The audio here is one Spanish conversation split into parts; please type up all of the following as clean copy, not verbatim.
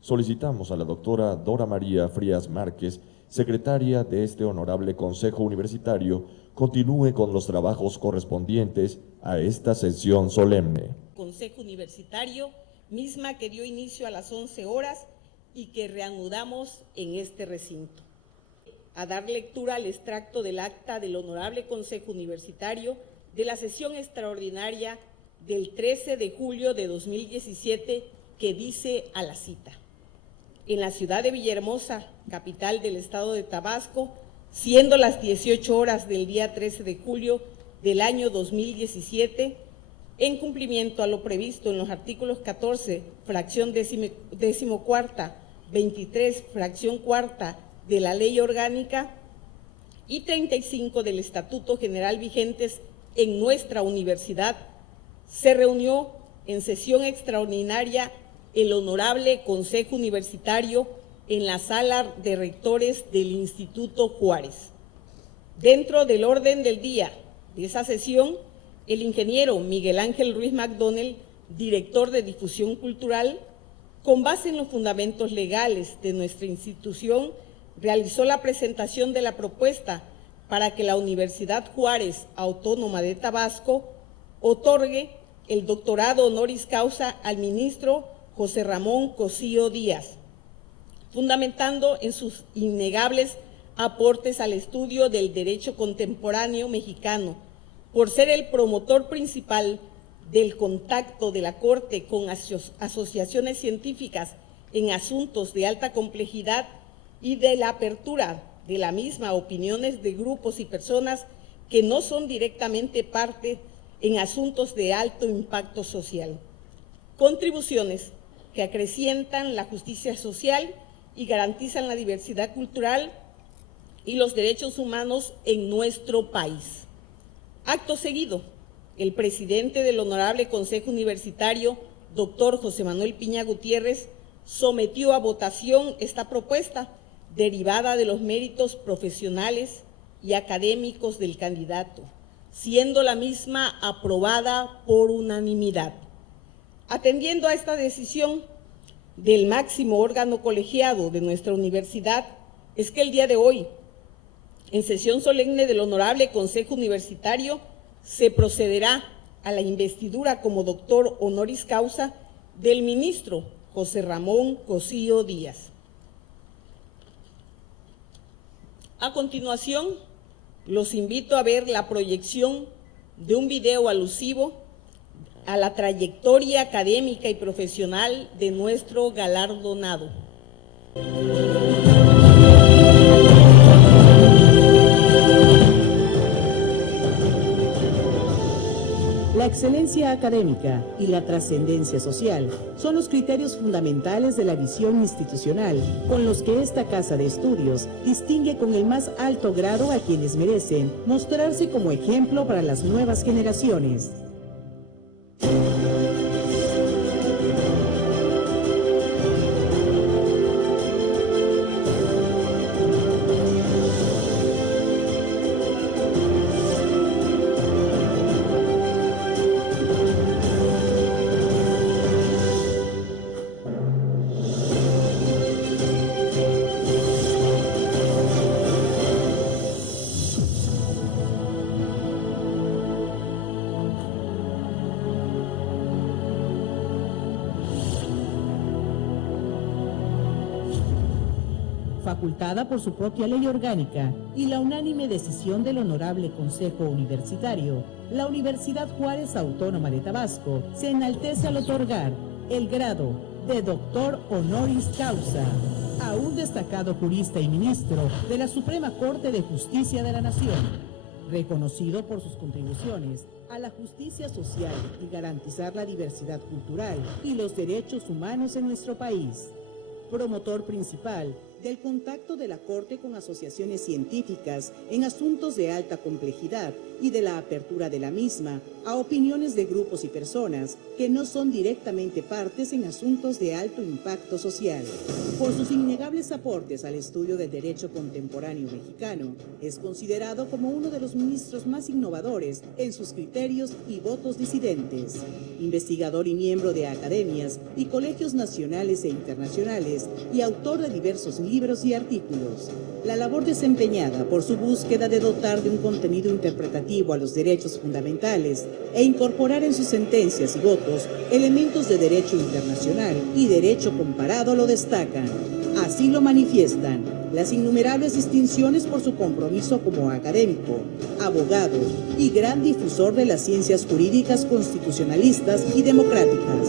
Solicitamos a la doctora Dora María Frías Márquez, secretaria de este honorable Consejo Universitario, continúe con los trabajos correspondientes a esta sesión solemne. Consejo Universitario, misma que dio inicio a las 11 horas y que reanudamos en este recinto. A dar lectura al extracto del acta del honorable Consejo Universitario de la sesión extraordinaria del 13 de julio de 2017, que dice a la cita: en la ciudad de Villahermosa, capital del estado de Tabasco, siendo las 18 horas del día 13 de julio del año 2017, en cumplimiento a lo previsto en los artículos 14, fracción decimocuarta, 23, fracción cuarta de la Ley Orgánica y 35 del Estatuto General vigentes en nuestra universidad, se reunió en sesión extraordinaria el Honorable Consejo Universitario en la Sala de Rectores del Instituto Juárez. Dentro del orden del día de esa sesión, el ingeniero Miguel Ángel Ruiz McDonnell, director de Difusión Cultural, con base en los fundamentos legales de nuestra institución, realizó la presentación de la propuesta para que la Universidad Juárez Autónoma de Tabasco otorgue el doctorado honoris causa al ministro José Ramón Cosío Díaz, fundamentando en sus innegables aportes al estudio del derecho contemporáneo mexicano, por ser el promotor principal del contacto de la Corte con asociaciones científicas en asuntos de alta complejidad y de la apertura de la misma a opiniones de grupos y personas que no son directamente parte en asuntos de alto impacto social. Contribuciones que acrecientan la justicia social y garantizan la diversidad cultural y los derechos humanos en nuestro país. Acto seguido, el presidente del Honorable Consejo Universitario, doctor José Manuel Piña Gutiérrez, sometió a votación esta propuesta derivada de los méritos profesionales y académicos del candidato, siendo la misma aprobada por unanimidad. Atendiendo a esta decisión del máximo órgano colegiado de nuestra universidad, es que el día de hoy, en sesión solemne del Honorable Consejo Universitario, se procederá a la investidura como doctor honoris causa del ministro José Ramón Cosío Díaz. A continuación, los invito a ver la proyección de un video alusivo a la trayectoria académica y profesional de nuestro galardonado. La excelencia académica y la trascendencia social son los criterios fundamentales de la visión institucional con los que esta casa de estudios distingue con el más alto grado a quienes merecen mostrarse como ejemplo para las nuevas generaciones. Facultada por su propia ley orgánica y la unánime decisión del Honorable Consejo Universitario, la Universidad Juárez Autónoma de Tabasco se enaltece al otorgar el grado de doctor honoris causa a un destacado jurista y ministro de la Suprema Corte de Justicia de la Nación, reconocido por sus contribuciones a la justicia social y garantizar la diversidad cultural y los derechos humanos en nuestro país, promotor principal del contacto de la Corte con asociaciones científicas en asuntos de alta complejidad y de la apertura de la misma a opiniones de grupos y personas que no son directamente partes en asuntos de alto impacto social. Por sus innegables aportes al estudio del derecho contemporáneo mexicano, es considerado como uno de los ministros más innovadores en sus criterios y votos disidentes. Investigador y miembro de academias y colegios nacionales e internacionales y autor de diversos libros y artículos. La labor desempeñada por su búsqueda de dotar de un contenido interpretativo a los derechos fundamentales e incorporar en sus sentencias y votos elementos de derecho internacional y derecho comparado lo destacan. Así lo manifiestan las innumerables distinciones por su compromiso como académico, abogado y gran difusor de las ciencias jurídicas constitucionalistas y democráticas.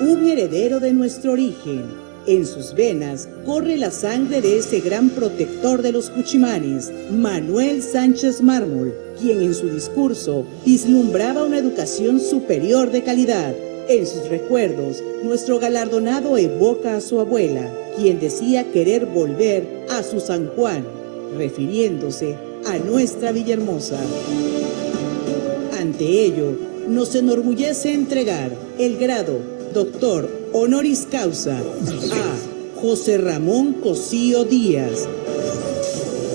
Un heredero de nuestro origen. En sus venas corre la sangre de ese gran protector de los cuchimanes, Manuel Sánchez Mármol, quien en su discurso vislumbraba una educación superior de calidad. En sus recuerdos, nuestro galardonado evoca a su abuela, quien decía querer volver a su San Juan, refiriéndose a nuestra Villahermosa. Ante ello, nos enorgullece entregar el grado Doctor Honoris Causa a José Ramón Cosío Díaz,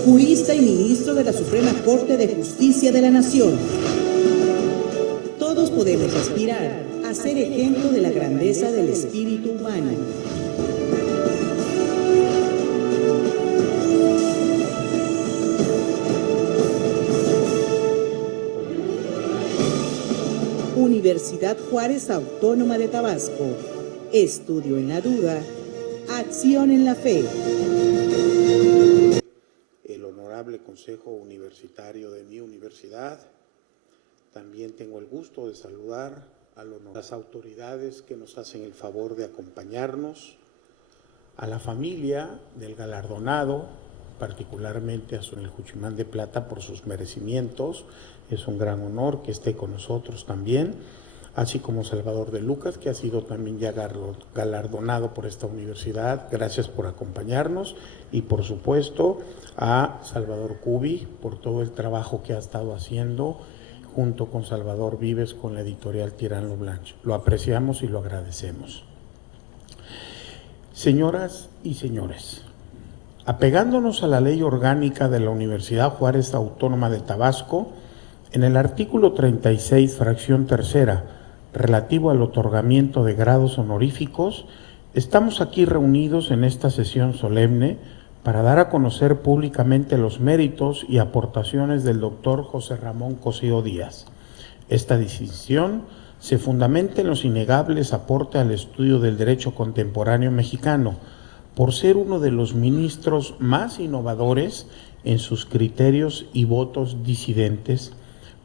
jurista y ministro de la Suprema Corte de Justicia de la Nación. Todos podemos aspirar a ser ejemplo de la grandeza del espíritu humano. Universidad Juárez Autónoma de Tabasco. Estudio en la duda, acción en la fe. El honorable Consejo Universitario de mi universidad. También tengo el gusto de saludar a las autoridades que nos hacen el favor de acompañarnos, a la familia del galardonado, particularmente a el Juchimán de Plata por sus merecimientos. Es un gran honor que esté con nosotros también, así como Salvador de Lucas, que ha sido también ya galardonado por esta universidad. Gracias por acompañarnos y por supuesto a Salvador Cubi por todo el trabajo que ha estado haciendo junto con Salvador Vives con la editorial Tirán Blanche. Lo apreciamos y lo agradecemos. Señoras y señores, apegándonos a la ley orgánica de la Universidad Juárez Autónoma de Tabasco, en el artículo 36, fracción tercera, relativo al otorgamiento de grados honoríficos, estamos aquí reunidos en esta sesión solemne para dar a conocer públicamente los méritos y aportaciones del doctor José Ramón Cosío Díaz. Esta distinción se fundamenta en los innegables aportes al estudio del derecho contemporáneo mexicano, por ser uno de los ministros más innovadores en sus criterios y votos disidentes,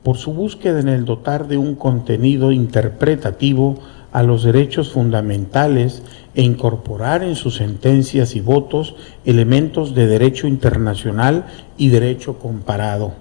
por su búsqueda en el dotar de un contenido interpretativo a los derechos fundamentales e incorporar en sus sentencias y votos elementos de derecho internacional y derecho comparado,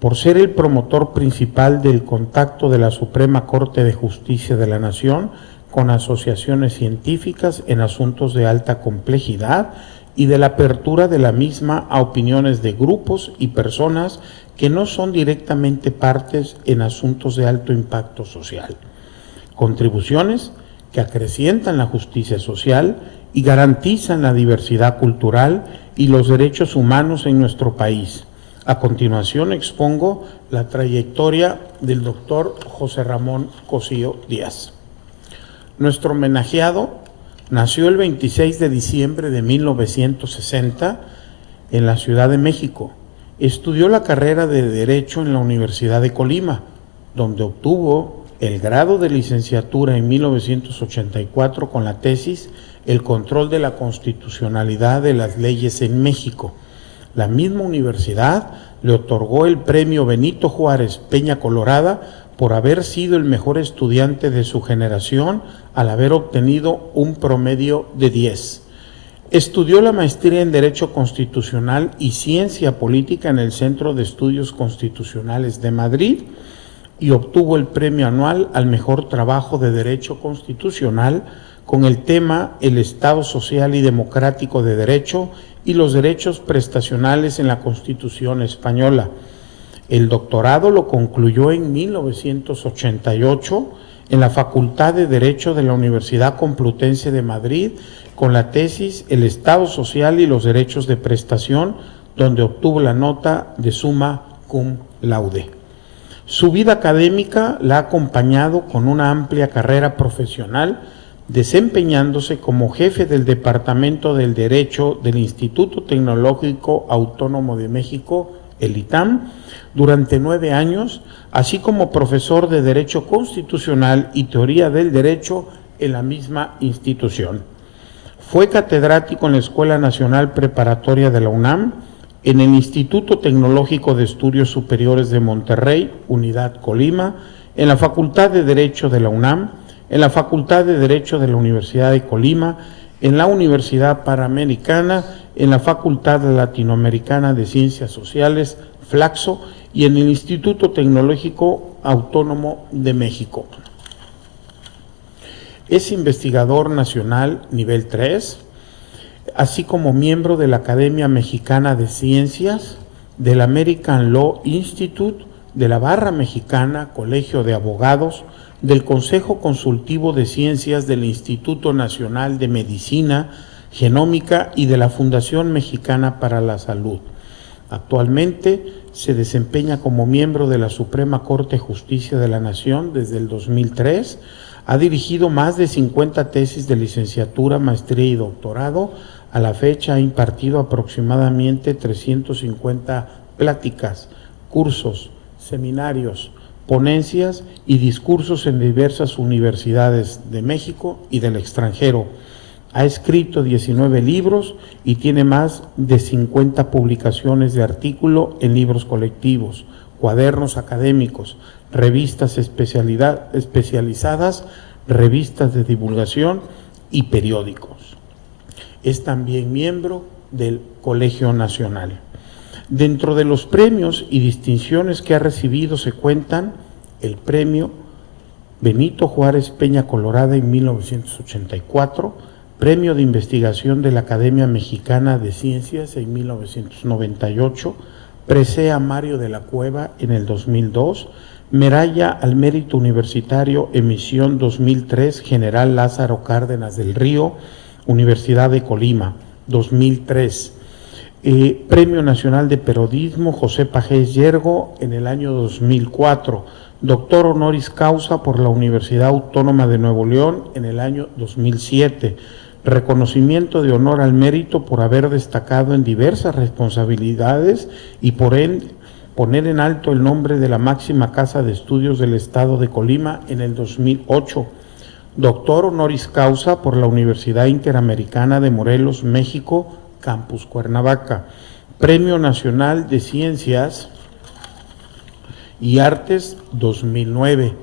por ser el promotor principal del contacto de la Suprema Corte de Justicia de la Nación con asociaciones científicas en asuntos de alta complejidad y de la apertura de la misma a opiniones de grupos y personas que no son directamente partes en asuntos de alto impacto social. Contribuciones que acrecientan la justicia social y garantizan la diversidad cultural y los derechos humanos en nuestro país. A continuación expongo la trayectoria del doctor José Ramón Cosío Díaz. Nuestro homenajeado nació el 26 de diciembre de 1960 en la Ciudad de México. Estudió la carrera de Derecho en la Universidad de Colima, donde obtuvo el grado de licenciatura en 1984 con la tesis El control de la constitucionalidad de las leyes en México. La misma universidad le otorgó el premio Benito Juárez Peña Colorada por haber sido el mejor estudiante de su generación al haber obtenido un promedio de 10. Estudió la maestría en Derecho Constitucional y Ciencia Política en el Centro de Estudios Constitucionales de Madrid y obtuvo el premio anual al mejor trabajo de Derecho Constitucional con el tema El Estado Social y Democrático de Derecho y los derechos prestacionales en la Constitución Española. El doctorado lo concluyó en 1988 en la Facultad de Derecho de la Universidad Complutense de Madrid con la tesis El Estado Social y los derechos de prestación, donde obtuvo la nota de summa cum laude. Su vida académica la ha acompañado con una amplia carrera profesional, desempeñándose como jefe del Departamento del Derecho del Instituto Tecnológico Autónomo de México, el ITAM, durante 9 años, así como profesor de Derecho Constitucional y Teoría del Derecho en la misma institución. Fue catedrático en la Escuela Nacional Preparatoria de la UNAM, en el Instituto Tecnológico de Estudios Superiores de Monterrey, Unidad Colima, en la Facultad de Derecho de la UNAM, en la Facultad de Derecho de la Universidad de Colima, en la Universidad Panamericana, en la Facultad Latinoamericana de Ciencias Sociales, Flaxo, y en el Instituto Tecnológico Autónomo de México. Es investigador nacional nivel 3, así como miembro de la Academia Mexicana de Ciencias, del American Law Institute, de la Barra Mexicana, Colegio de Abogados, del Consejo Consultivo de Ciencias del Instituto Nacional de Medicina Genómica y de la Fundación Mexicana para la Salud. Actualmente se desempeña como miembro de la Suprema Corte de Justicia de la Nación desde el 2003. Ha dirigido más de 50 tesis de licenciatura, maestría y doctorado. A la fecha ha impartido aproximadamente 350 pláticas, cursos, seminarios, ponencias y discursos en diversas universidades de México y del extranjero. Ha escrito 19 libros y tiene más de 50 publicaciones de artículo en libros colectivos, cuadernos académicos, revistas especializadas, revistas de divulgación y periódicos. Es también miembro del Colegio Nacional. Dentro de los premios y distinciones que ha recibido se cuentan el premio Benito Juárez Peña Colorada en 1984, Premio de Investigación de la Academia Mexicana de Ciencias en 1998, Presea Mario de la Cueva en el 2002, Medalla al Mérito Universitario Emisión 2003 General Lázaro Cárdenas del Río, Universidad de Colima, 2003. Premio Nacional de Periodismo José Pagés Yergo en el año 2004, Doctor Honoris Causa por la Universidad Autónoma de Nuevo León en el año 2007, reconocimiento de honor al mérito por haber destacado en diversas responsabilidades y por poner en alto el nombre de la máxima casa de estudios del Estado de Colima en el 2008, Doctor Honoris Causa por la Universidad Interamericana de Morelos, México, Campus Cuernavaca, Premio Nacional de Ciencias y Artes 2009,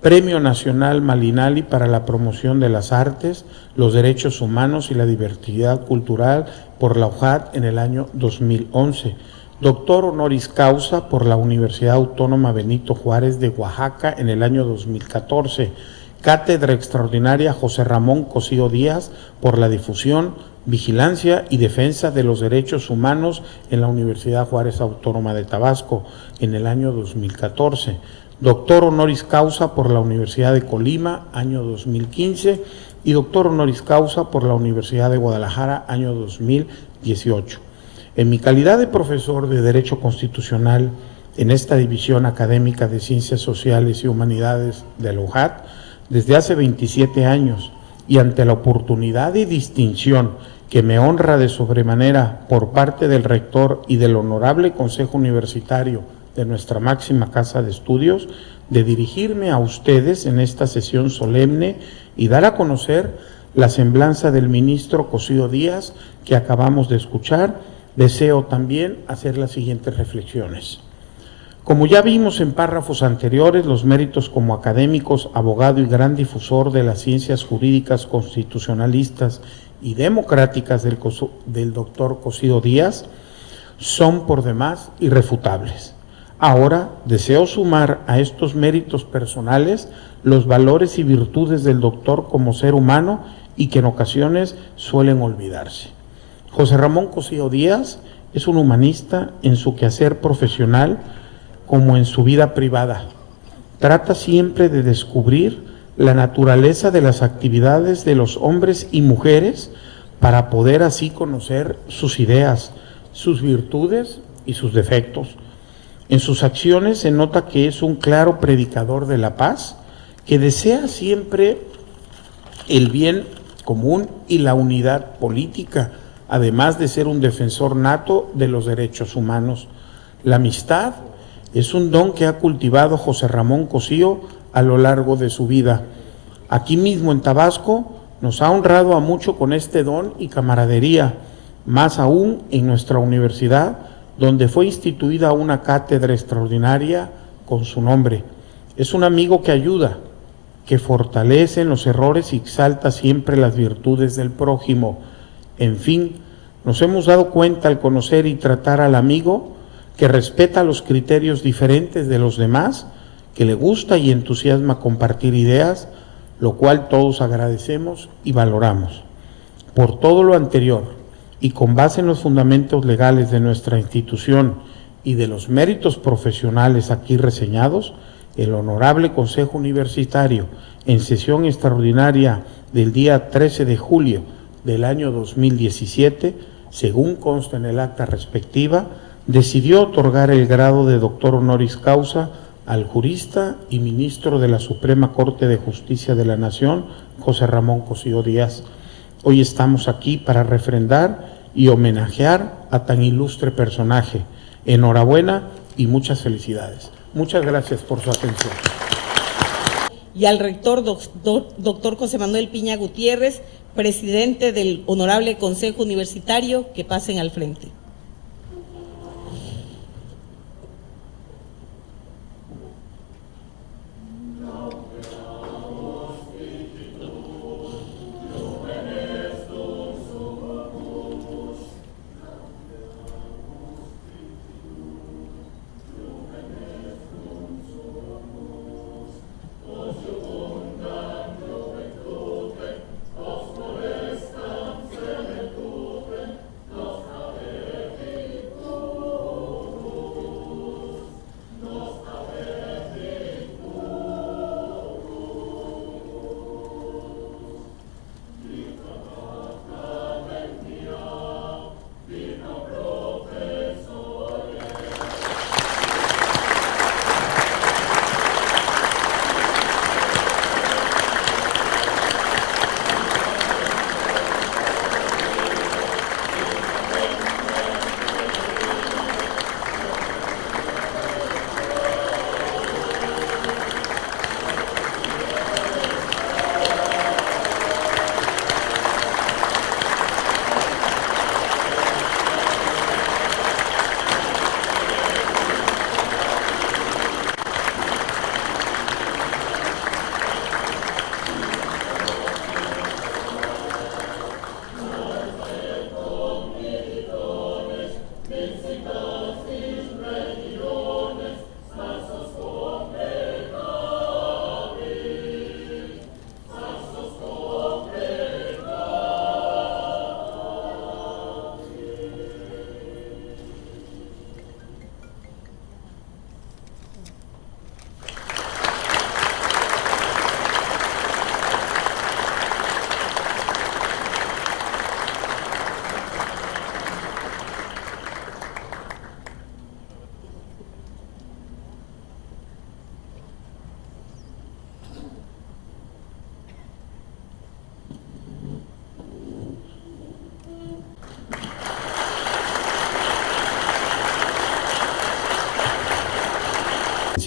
Premio Nacional Malinali para la promoción de las artes, los derechos humanos y la diversidad cultural por la UJAT en el año 2011, Doctor Honoris Causa por la Universidad Autónoma Benito Juárez de Oaxaca en el año 2014, Cátedra Extraordinaria José Ramón Cosío Díaz por la difusión, vigilancia y defensa de los derechos humanos en la Universidad Juárez Autónoma de Tabasco en el año 2014, Doctor Honoris Causa por la Universidad de Colima, año 2015, y Doctor Honoris Causa por la Universidad de Guadalajara, año 2018. En mi calidad de profesor de Derecho Constitucional en esta División Académica de Ciencias Sociales y Humanidades de la UJAT, desde hace 27 años, y ante la oportunidad y distinción que me honra de sobremanera por parte del rector y del Honorable Consejo Universitario de nuestra máxima casa de estudios, de dirigirme a ustedes en esta sesión solemne y dar a conocer la semblanza del ministro Cosío Díaz que acabamos de escuchar, deseo también hacer las siguientes reflexiones. Como ya vimos en párrafos anteriores, los méritos como académicos, abogado y gran difusor de las ciencias jurídicas constitucionalistas y democráticas del doctor Cosío Díaz son por demás irrefutables. Ahora deseo sumar a estos méritos personales los valores y virtudes del doctor como ser humano y que en ocasiones suelen olvidarse. José Ramón Cosío Díaz es un humanista en su quehacer profesional como en su vida privada. Trata siempre de descubrir la naturaleza de las actividades de los hombres y mujeres para poder así conocer sus ideas, sus virtudes y sus defectos. En sus acciones se nota que es un claro predicador de la paz, que desea siempre el bien común y la unidad política, además de ser un defensor nato de los derechos humanos. La amistad es un don que ha cultivado José Ramón Cosío a lo largo de su vida. Aquí mismo en Tabasco nos ha honrado a mucho con este don y camaradería, más aún en nuestra universidad, donde fue instituida una cátedra extraordinaria con su nombre. Es un amigo que ayuda, que fortalece en los errores y exalta siempre las virtudes del prójimo. En fin, nos hemos dado cuenta al conocer y tratar al amigo que respeta los criterios diferentes de los demás, que le gusta y entusiasma compartir ideas, lo cual todos agradecemos y valoramos. Por todo lo anterior, y con base en los fundamentos legales de nuestra institución y de los méritos profesionales aquí reseñados, el Honorable Consejo Universitario, en sesión extraordinaria del día 13 de julio del año 2017, según consta en el acta respectiva, decidió otorgar el grado de doctor honoris causa al jurista y ministro de la Suprema Corte de Justicia de la Nación, José Ramón Cosío Díaz. Hoy estamos aquí para refrendar y homenajear a tan ilustre personaje. Enhorabuena y muchas felicidades. Muchas gracias por su atención. Y al rector doctor José Manuel Piña Gutiérrez, presidente del Honorable Consejo Universitario, que pasen al frente.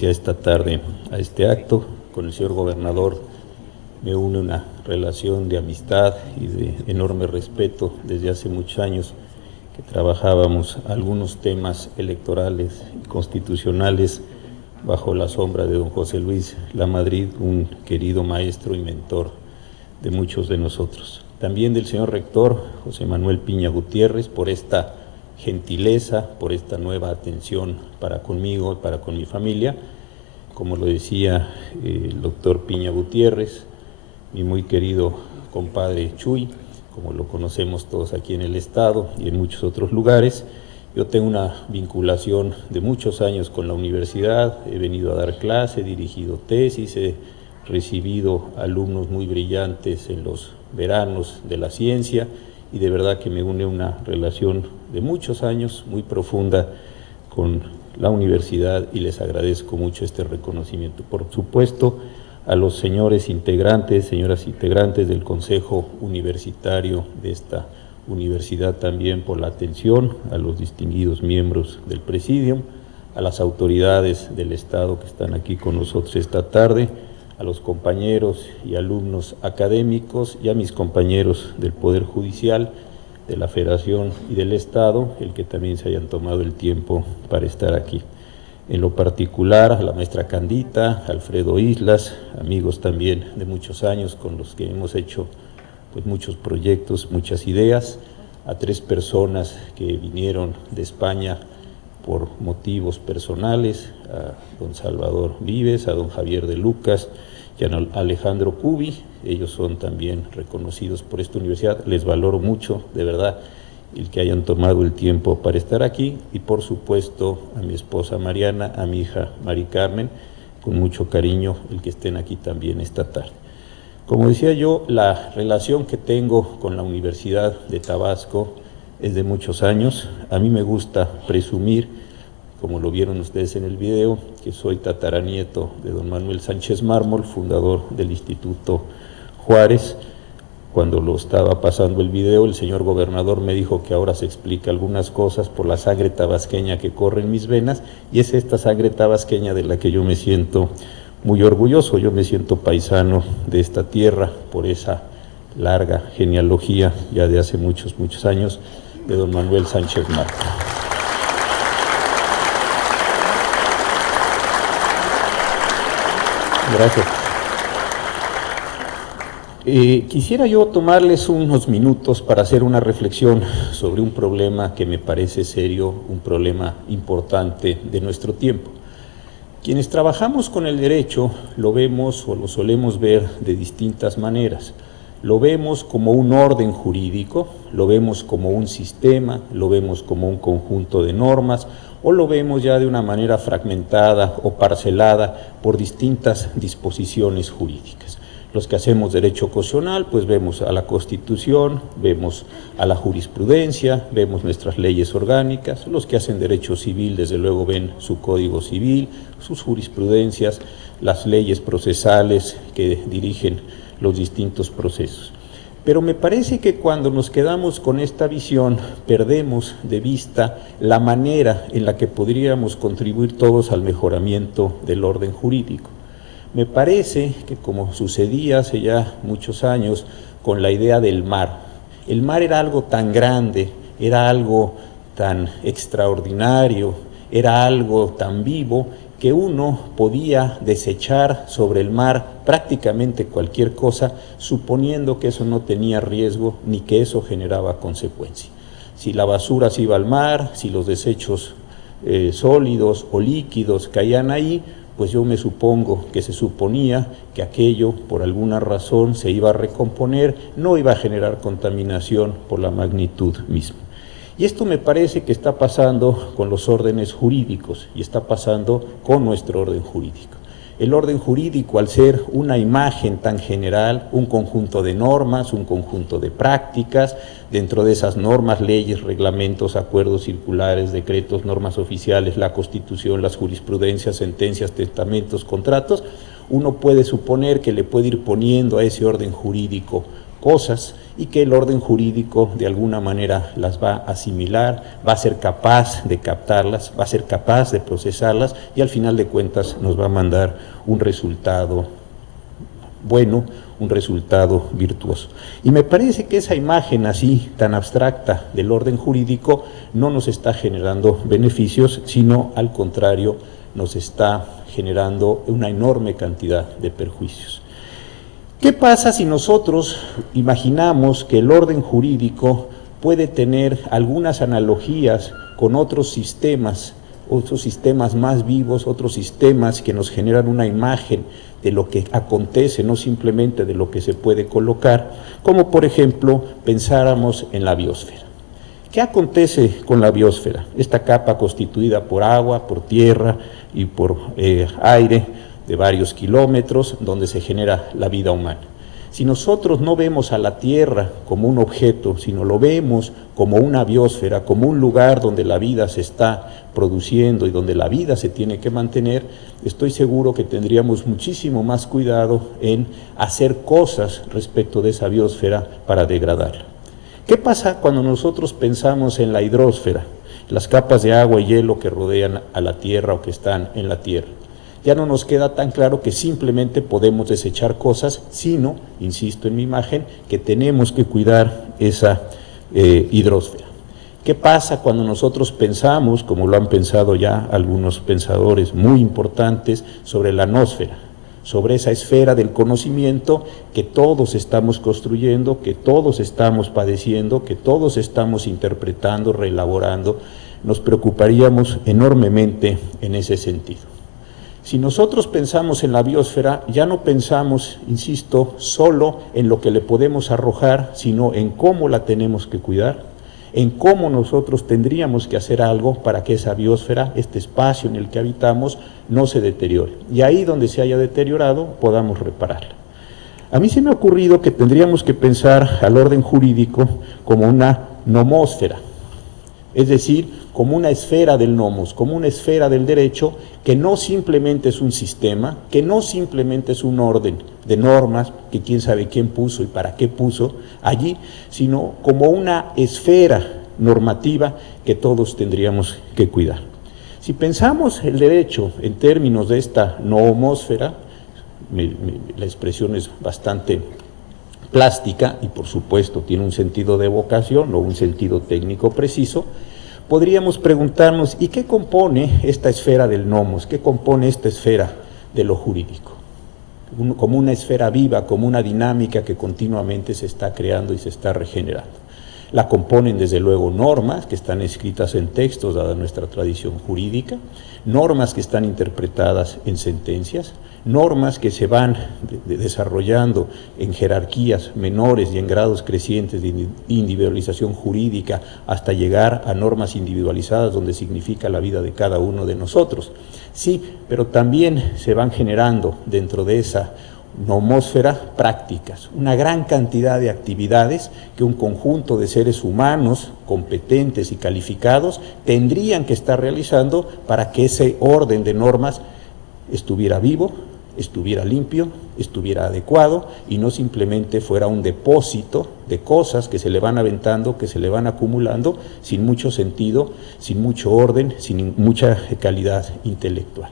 Esta tarde a este acto. Con el señor gobernador me une una relación de amistad y de enorme respeto desde hace muchos años que trabajábamos algunos temas electorales y constitucionales bajo la sombra de don José Luis Lamadrid, un querido maestro y mentor de muchos de nosotros. También del señor rector José Manuel Piña Gutiérrez por esta gentileza, por esta nueva atención para conmigo, para con mi familia. Como lo decía el doctor Piña Gutiérrez, mi muy querido compadre Chuy, como lo conocemos todos aquí en el estado y en muchos otros lugares. Yo tengo una vinculación de muchos años con la universidad, he venido a dar clase, he dirigido tesis, he recibido alumnos muy brillantes en los veranos de la ciencia y de verdad que me une una relación de muchos años, muy profunda con la universidad y les agradezco mucho este reconocimiento. Por supuesto, a los señores integrantes, señoras integrantes del Consejo Universitario de esta universidad también por la atención, a los distinguidos miembros del Presidium, a las autoridades del Estado que están aquí con nosotros esta tarde, a los compañeros y alumnos académicos y a mis compañeros del Poder Judicial, de la Federación y del Estado, el que también se hayan tomado el tiempo para estar aquí. En lo particular, a la maestra Candita, Alfredo Islas, amigos también de muchos años con los que hemos hecho pues muchos proyectos, muchas ideas, a 3 personas que vinieron de España por motivos personales, a don Salvador Vives, a don Javier de Lucas y a Alejandro Cubi. Ellos son también reconocidos por esta universidad, les valoro mucho, de verdad, el que hayan tomado el tiempo para estar aquí, y por supuesto a mi esposa Mariana, a mi hija Mari Carmen, con mucho cariño el que estén aquí también esta tarde. Como decía yo, la relación que tengo con la Universidad de Tabasco es de muchos años. A mí me gusta presumir, como lo vieron ustedes en el video, que soy tataranieto de don Manuel Sánchez Mármol, fundador del Instituto Juárez. Cuando lo estaba pasando el video, el señor gobernador me dijo que ahora se explica algunas cosas por la sangre tabasqueña que corre en mis venas, y es esta sangre tabasqueña de la que yo me siento muy orgulloso. Yo me siento paisano de esta tierra por esa larga genealogía ya de hace muchos años de don Manuel Sánchez Mármol. Gracias. Quisiera yo tomarles unos minutos para hacer una reflexión sobre un problema que me parece serio, un problema importante de nuestro tiempo. Quienes trabajamos con el derecho lo vemos o lo solemos ver de distintas maneras. Lo vemos como un orden jurídico, lo vemos como un sistema, lo vemos como un conjunto de normas, o lo vemos ya de una manera fragmentada o parcelada por distintas disposiciones jurídicas. Los que hacemos derecho constitucional, pues vemos a la Constitución, vemos a la jurisprudencia, vemos nuestras leyes orgánicas. Los que hacen derecho civil, desde luego, ven su Código Civil, sus jurisprudencias, las leyes procesales que dirigen los distintos procesos. Pero me parece que cuando nos quedamos con esta visión, perdemos de vista la manera en la que podríamos contribuir todos al mejoramiento del orden jurídico. Me parece que, como sucedía hace ya muchos años con la idea del mar, el mar era algo tan grande, era algo tan extraordinario, era algo tan vivo, que uno podía desechar sobre el mar prácticamente cualquier cosa, suponiendo que eso no tenía riesgo ni que eso generaba consecuencia. Si la basura se iba al mar, si los desechos sólidos o líquidos caían ahí, pues yo me supongo que se suponía que aquello por alguna razón se iba a recomponer, no iba a generar contaminación por la magnitud misma. Y esto me parece que está pasando con los órdenes jurídicos y está pasando con nuestro orden jurídico. El orden jurídico, al ser una imagen tan general, un conjunto de normas, un conjunto de prácticas, dentro de esas normas, leyes, reglamentos, acuerdos circulares, decretos, normas oficiales, la Constitución, las jurisprudencias, sentencias, testamentos, contratos, uno puede suponer que le puede ir poniendo a ese orden jurídico cosas y que el orden jurídico de alguna manera las va a asimilar, va a ser capaz de captarlas, va a ser capaz de procesarlas y al final de cuentas nos va a mandar un resultado bueno, un resultado virtuoso. Y me parece que esa imagen así tan abstracta del orden jurídico no nos está generando beneficios, sino al contrario nos está generando una enorme cantidad de perjuicios. ¿Qué pasa si nosotros imaginamos que el orden jurídico puede tener algunas analogías con otros sistemas otros sistemas más vivos, otros sistemas que nos generan una imagen de lo que acontece, no simplemente de lo que se puede colocar, como por ejemplo pensáramos en la biosfera. ¿Qué acontece con la biosfera? Esta capa constituida por agua, por tierra y por aire de varios kilómetros, donde se genera la vida humana. Si nosotros no vemos a la Tierra como un objeto, sino lo vemos como una biosfera, como un lugar donde la vida se está produciendo y donde la vida se tiene que mantener, estoy seguro que tendríamos muchísimo más cuidado en hacer cosas respecto de esa biosfera para degradarla. ¿Qué pasa cuando nosotros pensamos en la hidrosfera, las capas de agua y hielo que rodean a la Tierra o que están en la Tierra? Ya no nos queda tan claro que simplemente podemos desechar cosas, sino, insisto en mi imagen, que tenemos que cuidar esa hidrosfera. ¿Qué pasa cuando nosotros pensamos, como lo han pensado ya algunos pensadores muy importantes, sobre la nosfera, sobre esa esfera del conocimiento que todos estamos construyendo, que todos estamos padeciendo, que todos estamos interpretando, reelaborando? Nos preocuparíamos enormemente en ese sentido. Si nosotros pensamos en la biosfera, ya no pensamos, insisto, solo en lo que le podemos arrojar, sino en cómo la tenemos que cuidar, en cómo nosotros tendríamos que hacer algo para que esa biosfera, este espacio en el que habitamos, no se deteriore. Y ahí donde se haya deteriorado, podamos repararla. A mí se me ha ocurrido que tendríamos que pensar al orden jurídico como una nomósfera, es decir, como una esfera del nomos, como una esfera del derecho, que no simplemente es un sistema, que no simplemente es un orden de normas, que quién sabe quién puso y para qué puso allí, sino como una esfera normativa que todos tendríamos que cuidar. Si pensamos el derecho en términos de esta nomósfera, la expresión es bastante plástica y por supuesto tiene un sentido de evocación o un sentido técnico preciso, podríamos preguntarnos, ¿y qué compone esta esfera del nomos? ¿Qué compone esta esfera de lo jurídico? Como una esfera viva, como una dinámica que continuamente se está creando y se está regenerando. La componen desde luego normas que están escritas en textos, dada nuestra tradición jurídica, normas que están interpretadas en sentencias, normas que se van desarrollando en jerarquías menores y en grados crecientes de individualización jurídica hasta llegar a normas individualizadas donde significa la vida de cada uno de nosotros. Sí, pero también se van generando dentro de esa nomósfera prácticas, una gran cantidad de actividades que un conjunto de seres humanos competentes y calificados tendrían que estar realizando para que ese orden de normas estuviera vivo, estuviera limpio, estuviera adecuado y no simplemente fuera un depósito de cosas que se le van aventando, que se le van acumulando sin mucho sentido, sin mucho orden, sin mucha calidad intelectual.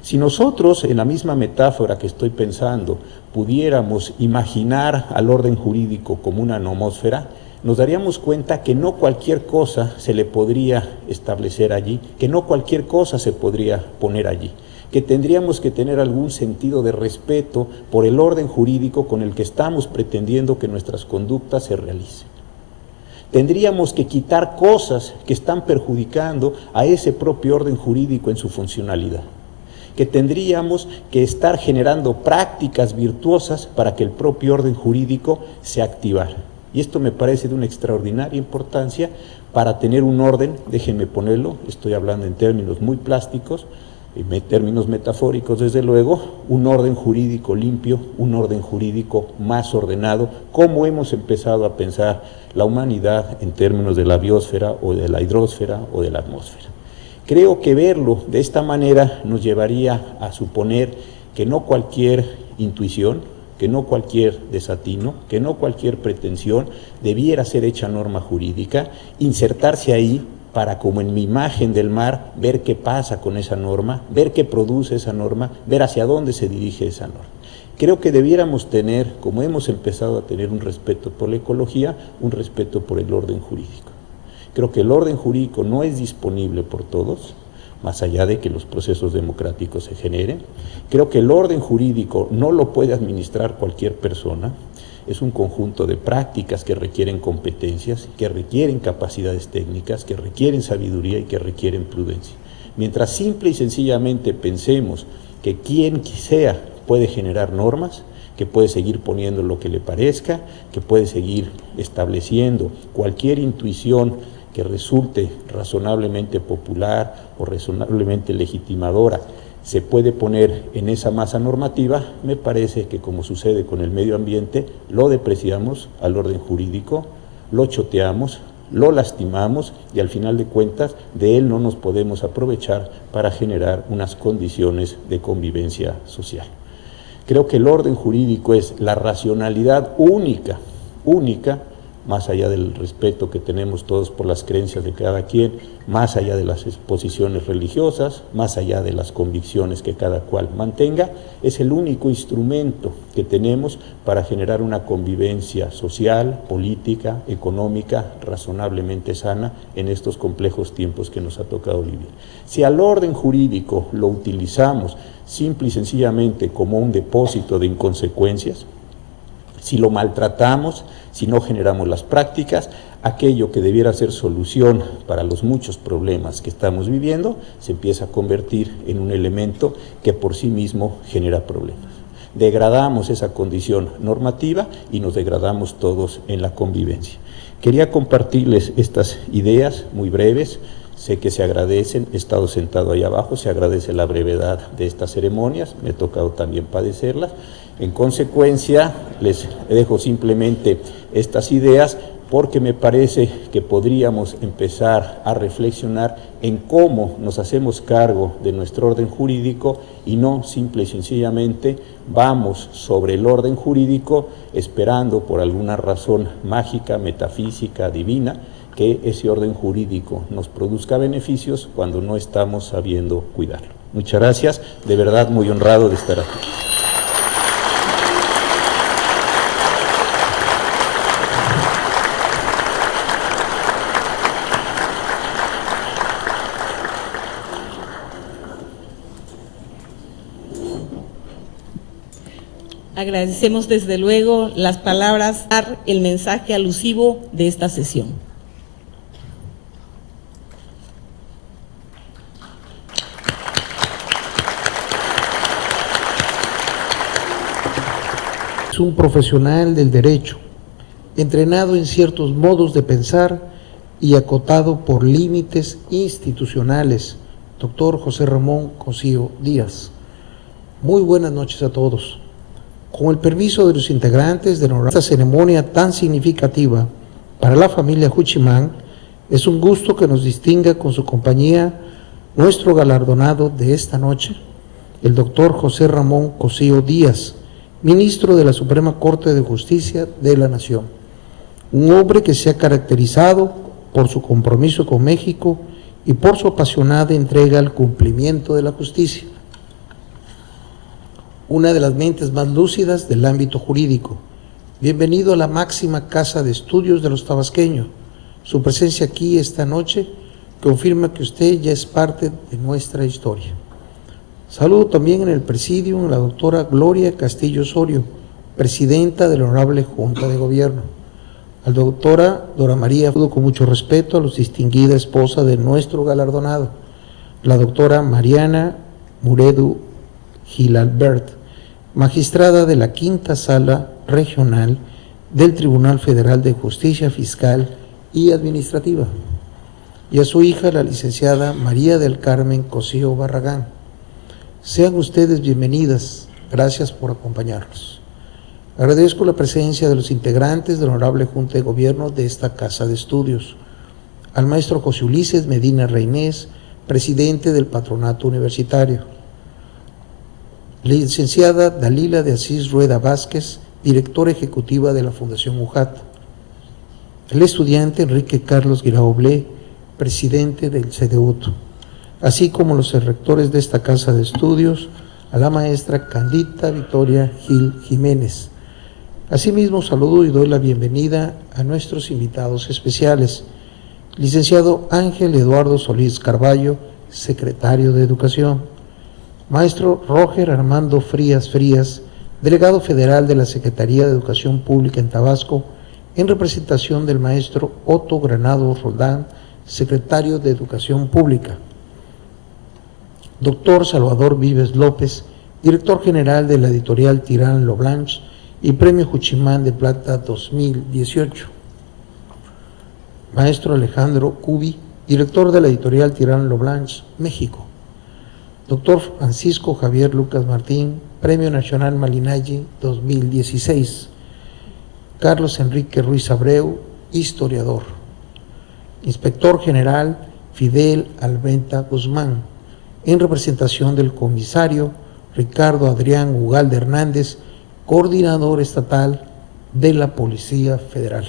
Si nosotros, en la misma metáfora que estoy pensando, pudiéramos imaginar al orden jurídico como una nomósfera, nos daríamos cuenta que no cualquier cosa se le podría establecer allí, que no cualquier cosa se podría poner allí, que tendríamos que tener algún sentido de respeto por el orden jurídico con el que estamos pretendiendo que nuestras conductas se realicen. Tendríamos que quitar cosas que están perjudicando a ese propio orden jurídico en su funcionalidad, que tendríamos que estar generando prácticas virtuosas para que el propio orden jurídico se activara. Y esto me parece de una extraordinaria importancia para tener un orden, déjenme ponerlo, estoy hablando en términos muy plásticos, en términos metafóricos desde luego, un orden jurídico limpio, un orden jurídico más ordenado, como hemos empezado a pensar la humanidad en términos de la biosfera o de la hidrosfera o de la atmósfera. Creo que verlo de esta manera nos llevaría a suponer que no cualquier intuición, que no cualquier desatino, que no cualquier pretensión debiera ser hecha norma jurídica, insertarse ahí para, como en mi imagen del mar, ver qué pasa con esa norma, ver qué produce esa norma, ver hacia dónde se dirige esa norma. Creo que debiéramos tener, como hemos empezado a tener un respeto por la ecología, un respeto por el orden jurídico. Creo que el orden jurídico no es disponible por todos, más allá de que los procesos democráticos se generen. Creo que el orden jurídico no lo puede administrar cualquier persona. Es un conjunto de prácticas que requieren competencias, que requieren capacidades técnicas, que requieren sabiduría y que requieren prudencia. Mientras simple y sencillamente pensemos que quien sea puede generar normas, que puede seguir poniendo lo que le parezca, que puede seguir estableciendo cualquier intuición que resulte razonablemente popular o razonablemente legitimadora, se puede poner en esa masa normativa, me parece que, como sucede con el medio ambiente, lo depreciamos al orden jurídico, lo choteamos, lo lastimamos y al final de cuentas de él no nos podemos aprovechar para generar unas condiciones de convivencia social. Creo que el orden jurídico es la racionalidad única, más allá del respeto que tenemos todos por las creencias de cada quien, más allá de las exposiciones religiosas, más allá de las convicciones que cada cual mantenga, es el único instrumento que tenemos para generar una convivencia social, política, económica, razonablemente sana en estos complejos tiempos que nos ha tocado vivir. Si al orden jurídico lo utilizamos simple y sencillamente como un depósito de inconsecuencias, si lo maltratamos, si no generamos las prácticas, aquello que debiera ser solución para los muchos problemas que estamos viviendo, se empieza a convertir en un elemento que por sí mismo genera problemas. Degradamos esa condición normativa y nos degradamos todos en la convivencia. Quería compartirles estas ideas muy breves. Sé que se agradecen, he estado sentado ahí abajo, se agradece la brevedad de estas ceremonias, me ha tocado también padecerlas. En consecuencia, les dejo simplemente estas ideas porque me parece que podríamos empezar a reflexionar en cómo nos hacemos cargo de nuestro orden jurídico y no simple y sencillamente vamos sobre el orden jurídico esperando por alguna razón mágica, metafísica, divina, que ese orden jurídico nos produzca beneficios cuando no estamos sabiendo cuidarlo. Muchas gracias, de verdad muy honrado de estar aquí. Agradecemos desde luego las palabras, el mensaje alusivo de esta sesión. Es un profesional del derecho, entrenado en ciertos modos de pensar y acotado por límites institucionales. Doctor José Ramón Cosío Díaz. Muy buenas noches a todos. Con el permiso de los integrantes de esta ceremonia tan significativa para la familia Juchimán, es un gusto que nos distinga con su compañía nuestro galardonado de esta noche, el doctor José Ramón Cosío Díaz, ministro de la Suprema Corte de Justicia de la Nación. Un hombre que se ha caracterizado por su compromiso con México y por su apasionada entrega al cumplimiento de la justicia. Una de las mentes más lúcidas del ámbito jurídico. Bienvenido a la máxima casa de estudios de los tabasqueños. Su presencia aquí esta noche confirma que usted ya es parte de nuestra historia. Saludo también en el presidium a la doctora Gloria Castillo Osorio, presidenta de la Honorable Junta de Gobierno. A la doctora Dora María, con mucho respeto a la distinguida esposa de nuestro galardonado, la doctora Mariana Muredu Gilalbert, magistrada de la Quinta Sala Regional del Tribunal Federal de Justicia Fiscal y Administrativa, y a su hija, la licenciada María del Carmen Cosío Barragán. Sean ustedes bienvenidas, gracias por acompañarnos. Agradezco la presencia de los integrantes de la Honorable Junta de Gobierno de esta Casa de Estudios, al maestro José Ulises Medina Reynés, presidente del Patronato Universitario, la licenciada Dalila de Asís Rueda Vázquez, directora ejecutiva de la Fundación UJAT, el estudiante Enrique Carlos Guiraoblé, presidente del CDUT, así como los rectores de esta casa de estudios, a la maestra Candita Victoria Gil Jiménez. Asimismo, saludo y doy la bienvenida a nuestros invitados especiales, licenciado Ángel Eduardo Solís Carballo, secretario de Educación, maestro Roger Armando Frías, delegado federal de la Secretaría de Educación Pública en Tabasco, en representación del maestro Otto Granado Roldán, secretario de Educación Pública. Doctor Salvador Vives López, director general de la editorial Tirán Lo Blanche y Premio Juchimán de Plata 2018. Maestro Alejandro Cubi, director de la editorial Tirán Lo Blanche, México. Doctor Francisco Javier Lucas Martín, Premio Nacional Malinalli 2016. Carlos Enrique Ruiz Abreu, historiador. Inspector General Fidel Alventa Guzmán, en representación del comisario Ricardo Adrián Ugalde Hernández, coordinador estatal de la Policía Federal.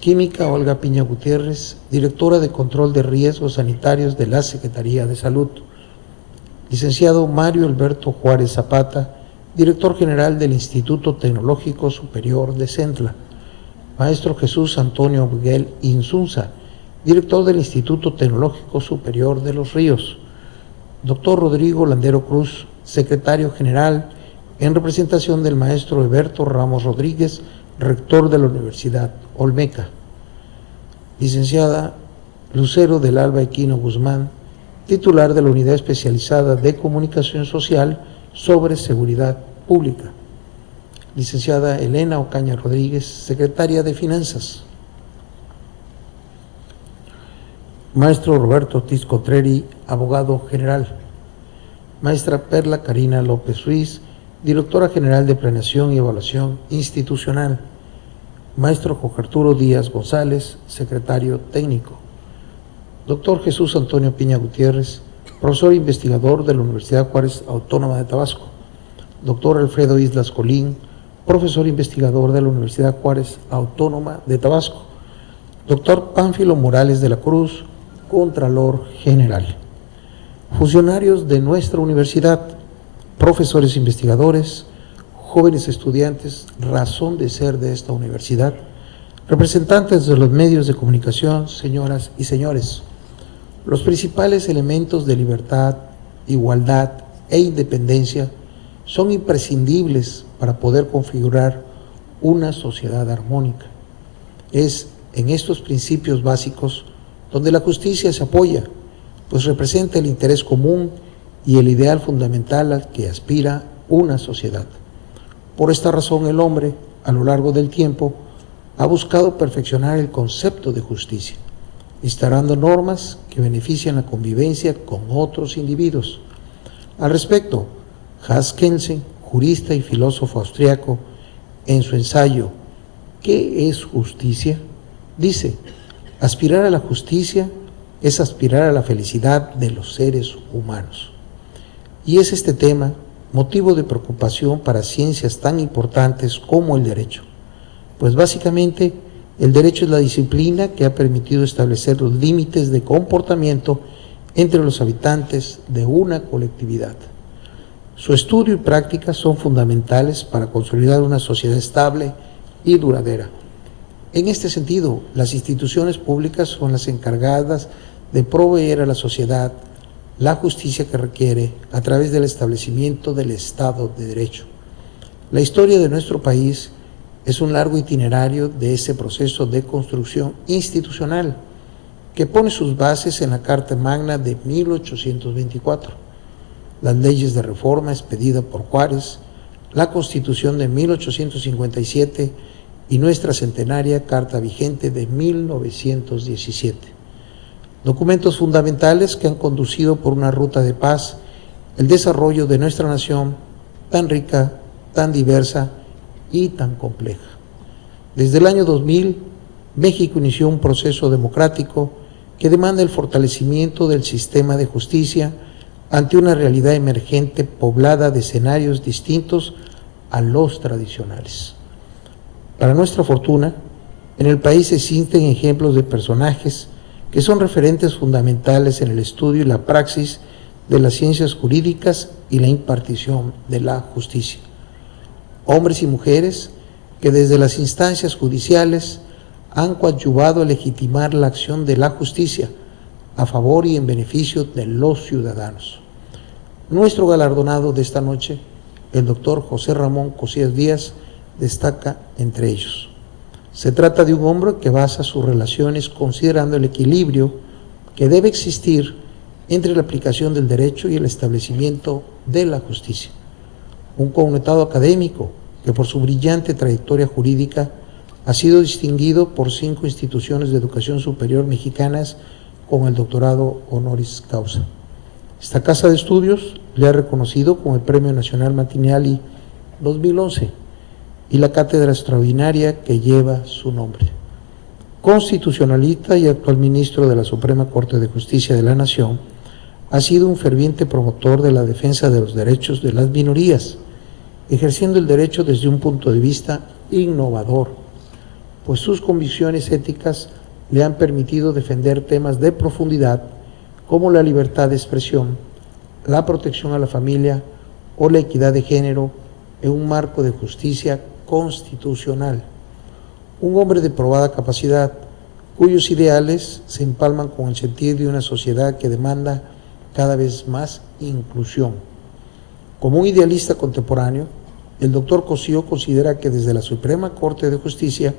Química Olga Piña Gutiérrez, directora de Control de Riesgos Sanitarios de la Secretaría de Salud. Licenciado Mario Alberto Juárez Zapata, director general del Instituto Tecnológico Superior de Centla. Maestro Jesús Antonio Miguel Insunza, director del Instituto Tecnológico Superior de Los Ríos. Doctor Rodrigo Landero Cruz, secretario general, en representación del maestro Eberto Ramos Rodríguez, rector de la Universidad Olmeca. Licenciada Lucero del Alba Equino Guzmán, titular de la Unidad Especializada de Comunicación Social sobre Seguridad Pública. Licenciada Elena Ocaña Rodríguez, secretaria de Finanzas. Maestro Roberto Ortiz Cotreri, abogado general. Maestra Perla Karina López Ruiz, directora general de Planeación y Evaluación Institucional. Maestro Jorge Arturo Díaz González, secretario técnico. Doctor Jesús Antonio Piña Gutiérrez, profesor investigador de la Universidad Juárez Autónoma de Tabasco. Doctor Alfredo Islas Colín, profesor investigador de la Universidad Juárez Autónoma de Tabasco. Doctor Pánfilo Morales de la Cruz, Contralor General. Funcionarios de nuestra universidad, profesores investigadores, jóvenes estudiantes, razón de ser de esta universidad, representantes de los medios de comunicación, señoras y señores. Los principales elementos de libertad, igualdad e independencia son imprescindibles para poder configurar una sociedad armónica. Es en estos principios básicos donde la justicia se apoya, pues representa el interés común y el ideal fundamental al que aspira una sociedad. Por esta razón, el hombre, a lo largo del tiempo, ha buscado perfeccionar el concepto de justicia, instaurando normas que benefician la convivencia con otros individuos. Al respecto, Hans Kelsen, jurista y filósofo austriaco, en su ensayo ¿Qué es justicia?, dice: aspirar a la justicia es aspirar a la felicidad de los seres humanos. Y es este tema motivo de preocupación para ciencias tan importantes como el derecho, pues básicamente el derecho es la disciplina que ha permitido establecer los límites de comportamiento entre los habitantes de una colectividad. Su estudio y práctica son fundamentales para consolidar una sociedad estable y duradera. En este sentido, las instituciones públicas son las encargadas de proveer a la sociedad la justicia que requiere a través del establecimiento del Estado de Derecho. La historia de nuestro país es un largo itinerario de ese proceso de construcción institucional que pone sus bases en la Carta Magna de 1824, las leyes de reforma expedida por Juárez, la Constitución de 1857 y nuestra centenaria Carta Vigente de 1917. Documentos fundamentales que han conducido por una ruta de paz el desarrollo de nuestra nación tan rica, tan diversa y tan compleja. Desde el año 2000, México inició un proceso democrático que demanda el fortalecimiento del sistema de justicia ante una realidad emergente poblada de escenarios distintos a los tradicionales. Para nuestra fortuna, en el país existen ejemplos de personajes que son referentes fundamentales en el estudio y la praxis de las ciencias jurídicas y la impartición de la justicia. Hombres y mujeres que desde las instancias judiciales han coadyuvado a legitimar la acción de la justicia a favor y en beneficio de los ciudadanos. Nuestro galardonado de esta noche, el doctor José Ramón Cosías Díaz, destaca entre ellos. Se trata de un hombre que basa sus relaciones considerando el equilibrio que debe existir entre la aplicación del derecho y el establecimiento de la justicia. Un connotado académico que por su brillante trayectoria jurídica ha sido distinguido por 5 instituciones de educación superior mexicanas con el doctorado honoris causa. Esta casa de estudios le ha reconocido con el Premio Nacional Martinelli 2011 y la cátedra extraordinaria que lleva su nombre. Constitucionalista y actual ministro de la Suprema Corte de Justicia de la Nación, ha sido un ferviente promotor de la defensa de los derechos de las minorías, ejerciendo el derecho desde un punto de vista innovador, pues sus convicciones éticas le han permitido defender temas de profundidad como la libertad de expresión, la protección a la familia o la equidad de género en un marco de justicia constitucional. Un hombre de probada capacidad, cuyos ideales se empalman con el sentir de una sociedad que demanda cada vez más inclusión. Como un idealista contemporáneo, el doctor Cosío considera que desde la Suprema Corte de Justicia,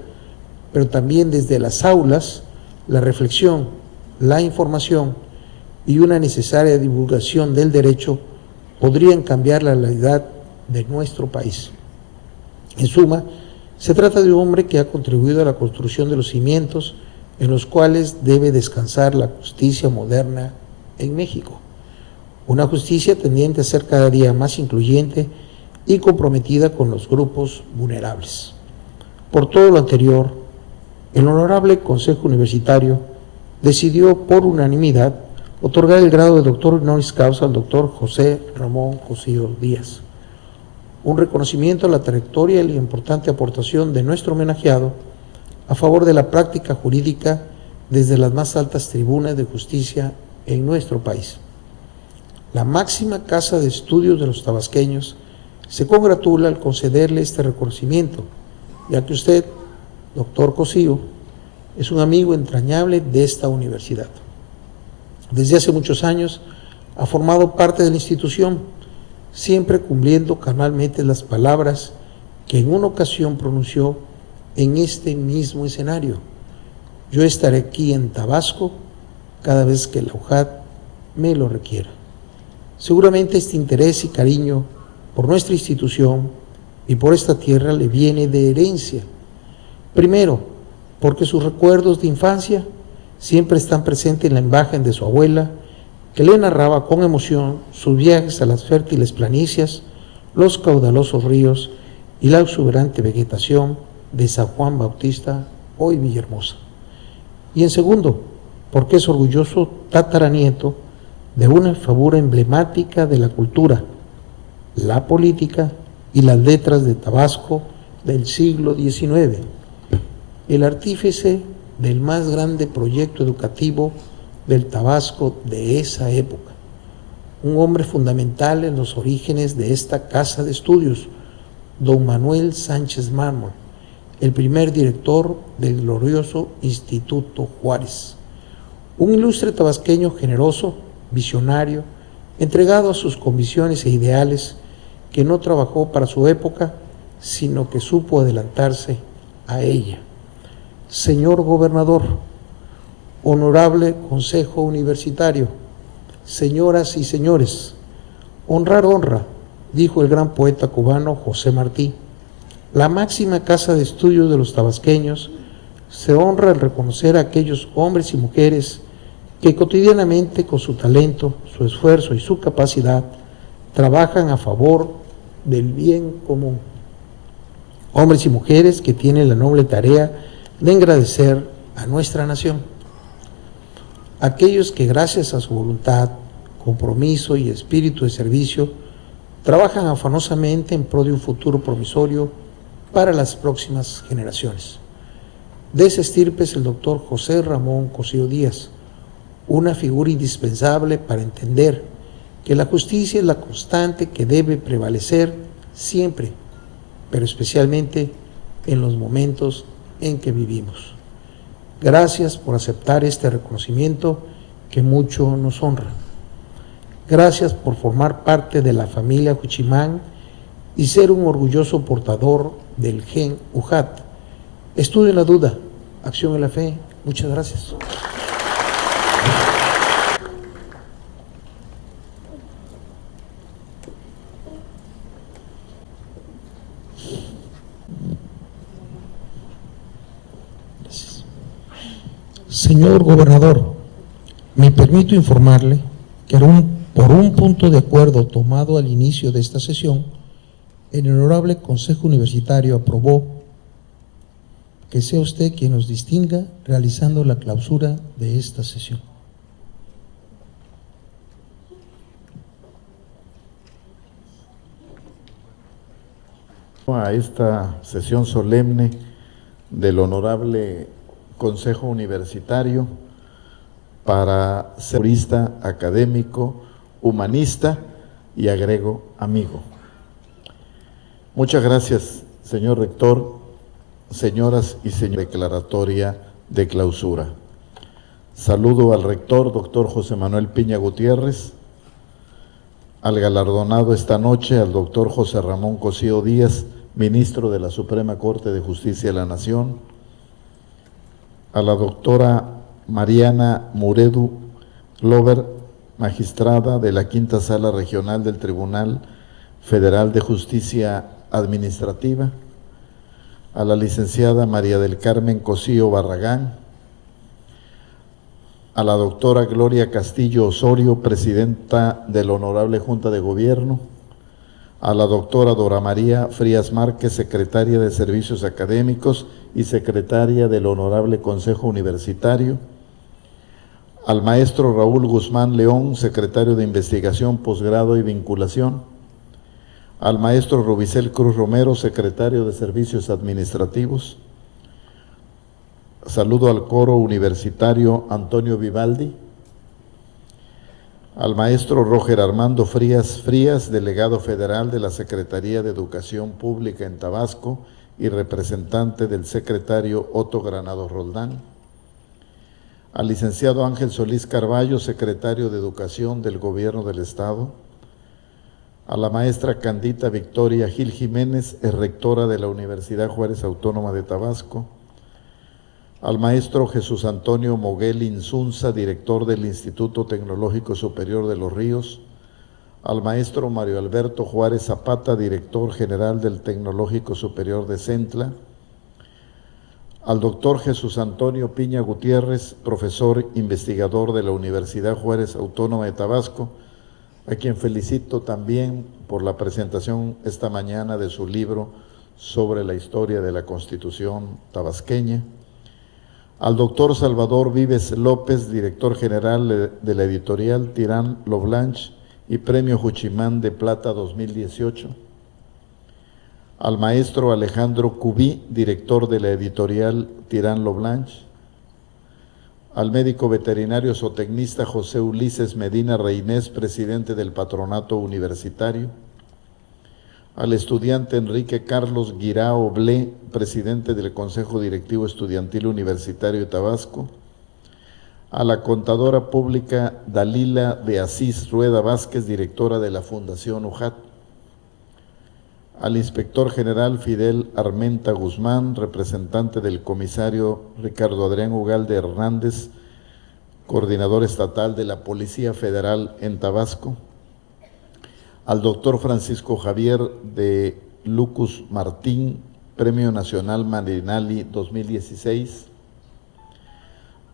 pero también desde las aulas, la reflexión, la información y una necesaria divulgación del derecho podrían cambiar la realidad de nuestro país. En suma, se trata de un hombre que ha contribuido a la construcción de los cimientos en los cuales debe descansar la justicia moderna en México. Una justicia tendiente a ser cada día más incluyente y comprometida con los grupos vulnerables. Por todo lo anterior, el Honorable Consejo Universitario decidió por unanimidad otorgar el grado de doctor honoris causa al doctor José Ramón Cosío Díaz, un reconocimiento a la trayectoria y la importante aportación de nuestro homenajeado a favor de la práctica jurídica desde las más altas tribunas de justicia en nuestro país. La máxima casa de estudios de los tabasqueños se congratula al concederle este reconocimiento, ya que usted, doctor Cosío, es un amigo entrañable de esta universidad. Desde hace muchos años ha formado parte de la institución, siempre cumpliendo cabalmente las palabras que en una ocasión pronunció en este mismo escenario: yo estaré aquí en Tabasco cada vez que la UJAT me lo requiera. Seguramente este interés y cariño por nuestra institución y por esta tierra le viene de herencia. Primero, porque sus recuerdos de infancia siempre están presentes en la imagen de su abuela, que le narraba con emoción sus viajes a las fértiles planicies, los caudalosos ríos y la exuberante vegetación de San Juan Bautista, hoy Villahermosa. Y en segundo, porque es orgulloso tataranieto de una figura emblemática de la cultura, la política y las letras de Tabasco del siglo XIX, el artífice del más grande proyecto educativo del Tabasco de esa época, un hombre fundamental en los orígenes de esta casa de estudios, don Manuel Sánchez Mármol, el primer director del glorioso Instituto Juárez, un ilustre tabasqueño generoso, visionario, entregado a sus convicciones e ideales, que no trabajó para su época, sino que supo adelantarse a ella. Señor Gobernador, Honorable Consejo Universitario, señoras y señores, honrar honra, dijo el gran poeta cubano José Martí. La máxima casa de estudios de los tabasqueños se honra al reconocer a aquellos hombres y mujeres que cotidianamente con su talento, su esfuerzo y su capacidad trabajan a favor del bien común. Hombres y mujeres que tienen la noble tarea de engrandecer a nuestra nación. Aquellos que gracias a su voluntad, compromiso y espíritu de servicio trabajan afanosamente en pro de un futuro promisorio para las próximas generaciones. De esa estirpe es el doctor José Ramón Cosío Díaz, una figura indispensable para entender que la justicia es la constante que debe prevalecer siempre, pero especialmente en los momentos en que vivimos. Gracias por aceptar este reconocimiento que mucho nos honra. Gracias por formar parte de la familia Juchimán y ser un orgulloso portador del gen UJAT. Estudio en la duda, acción en la fe. Muchas gracias. Señor gobernador, me permito informarle que por un punto de acuerdo tomado al inicio de esta sesión, el Honorable Consejo Universitario aprobó que sea usted quien nos distinga realizando la clausura de esta sesión. A esta sesión solemne del Honorable Consejo Universitario para ser jurista, académico, humanista y agrego amigo. Muchas gracias, señor rector, señoras y señores. Declaratoria de clausura. Saludo al rector, doctor José Manuel Piña Gutiérrez, al galardonado esta noche, al doctor José Ramón Cosío Díaz, ministro de la Suprema Corte de Justicia de la Nación, a la doctora Mariana Muredu Glover, magistrada de la Quinta Sala Regional del Tribunal Federal de Justicia Administrativa, a la licenciada María del Carmen Cosío Barragán, a la doctora Gloria Castillo Osorio, presidenta de la Honorable Junta de Gobierno, a la doctora Dora María Frías Márquez, secretaria de Servicios Académicos y secretaria del Honorable Consejo Universitario, al maestro Raúl Guzmán León, secretario de Investigación, Posgrado y Vinculación, al maestro Rubicel Cruz Romero, secretario de Servicios Administrativos. Saludo al coro universitario Antonio Vivaldi, al maestro Roger Armando Frías, delegado federal de la Secretaría de Educación Pública en Tabasco y representante del secretario Otto Granados Roldán, al licenciado Ángel Solís Carballo, secretario de Educación del Gobierno del Estado, a la maestra Candita Victoria Gil Jiménez, rectora de la Universidad Juárez Autónoma de Tabasco, al maestro Jesús Antonio Moguel Insunza, director del Instituto Tecnológico Superior de Los Ríos, al maestro Mario Alberto Juárez Zapata, director general del Tecnológico Superior de Centla, al doctor Jesús Antonio Piña Gutiérrez, profesor investigador de la Universidad Juárez Autónoma de Tabasco, a quien felicito también por la presentación esta mañana de su libro sobre la historia de la Constitución tabasqueña, al doctor Salvador Vives López, director general de la editorial Tirán Lo Blanche y Premio Juchimán de Plata 2018, al maestro Alejandro Cubí, director de la editorial Tirán Lo Blanche, al médico veterinario zootecnista José Ulises Medina Reynés, presidente del Patronato Universitario, al estudiante Enrique Carlos Guirao Blé, presidente del Consejo Directivo Estudiantil Universitario de Tabasco, a la contadora pública Dalila de Asís Rueda Vázquez, directora de la Fundación UJAT, al inspector general Fidel Armenta Guzmán, representante del comisario Ricardo Adrián Ugalde Hernández, coordinador estatal de la Policía Federal en Tabasco, al doctor Francisco Javier de Lucus Martín, Premio Nacional Marinali 2016,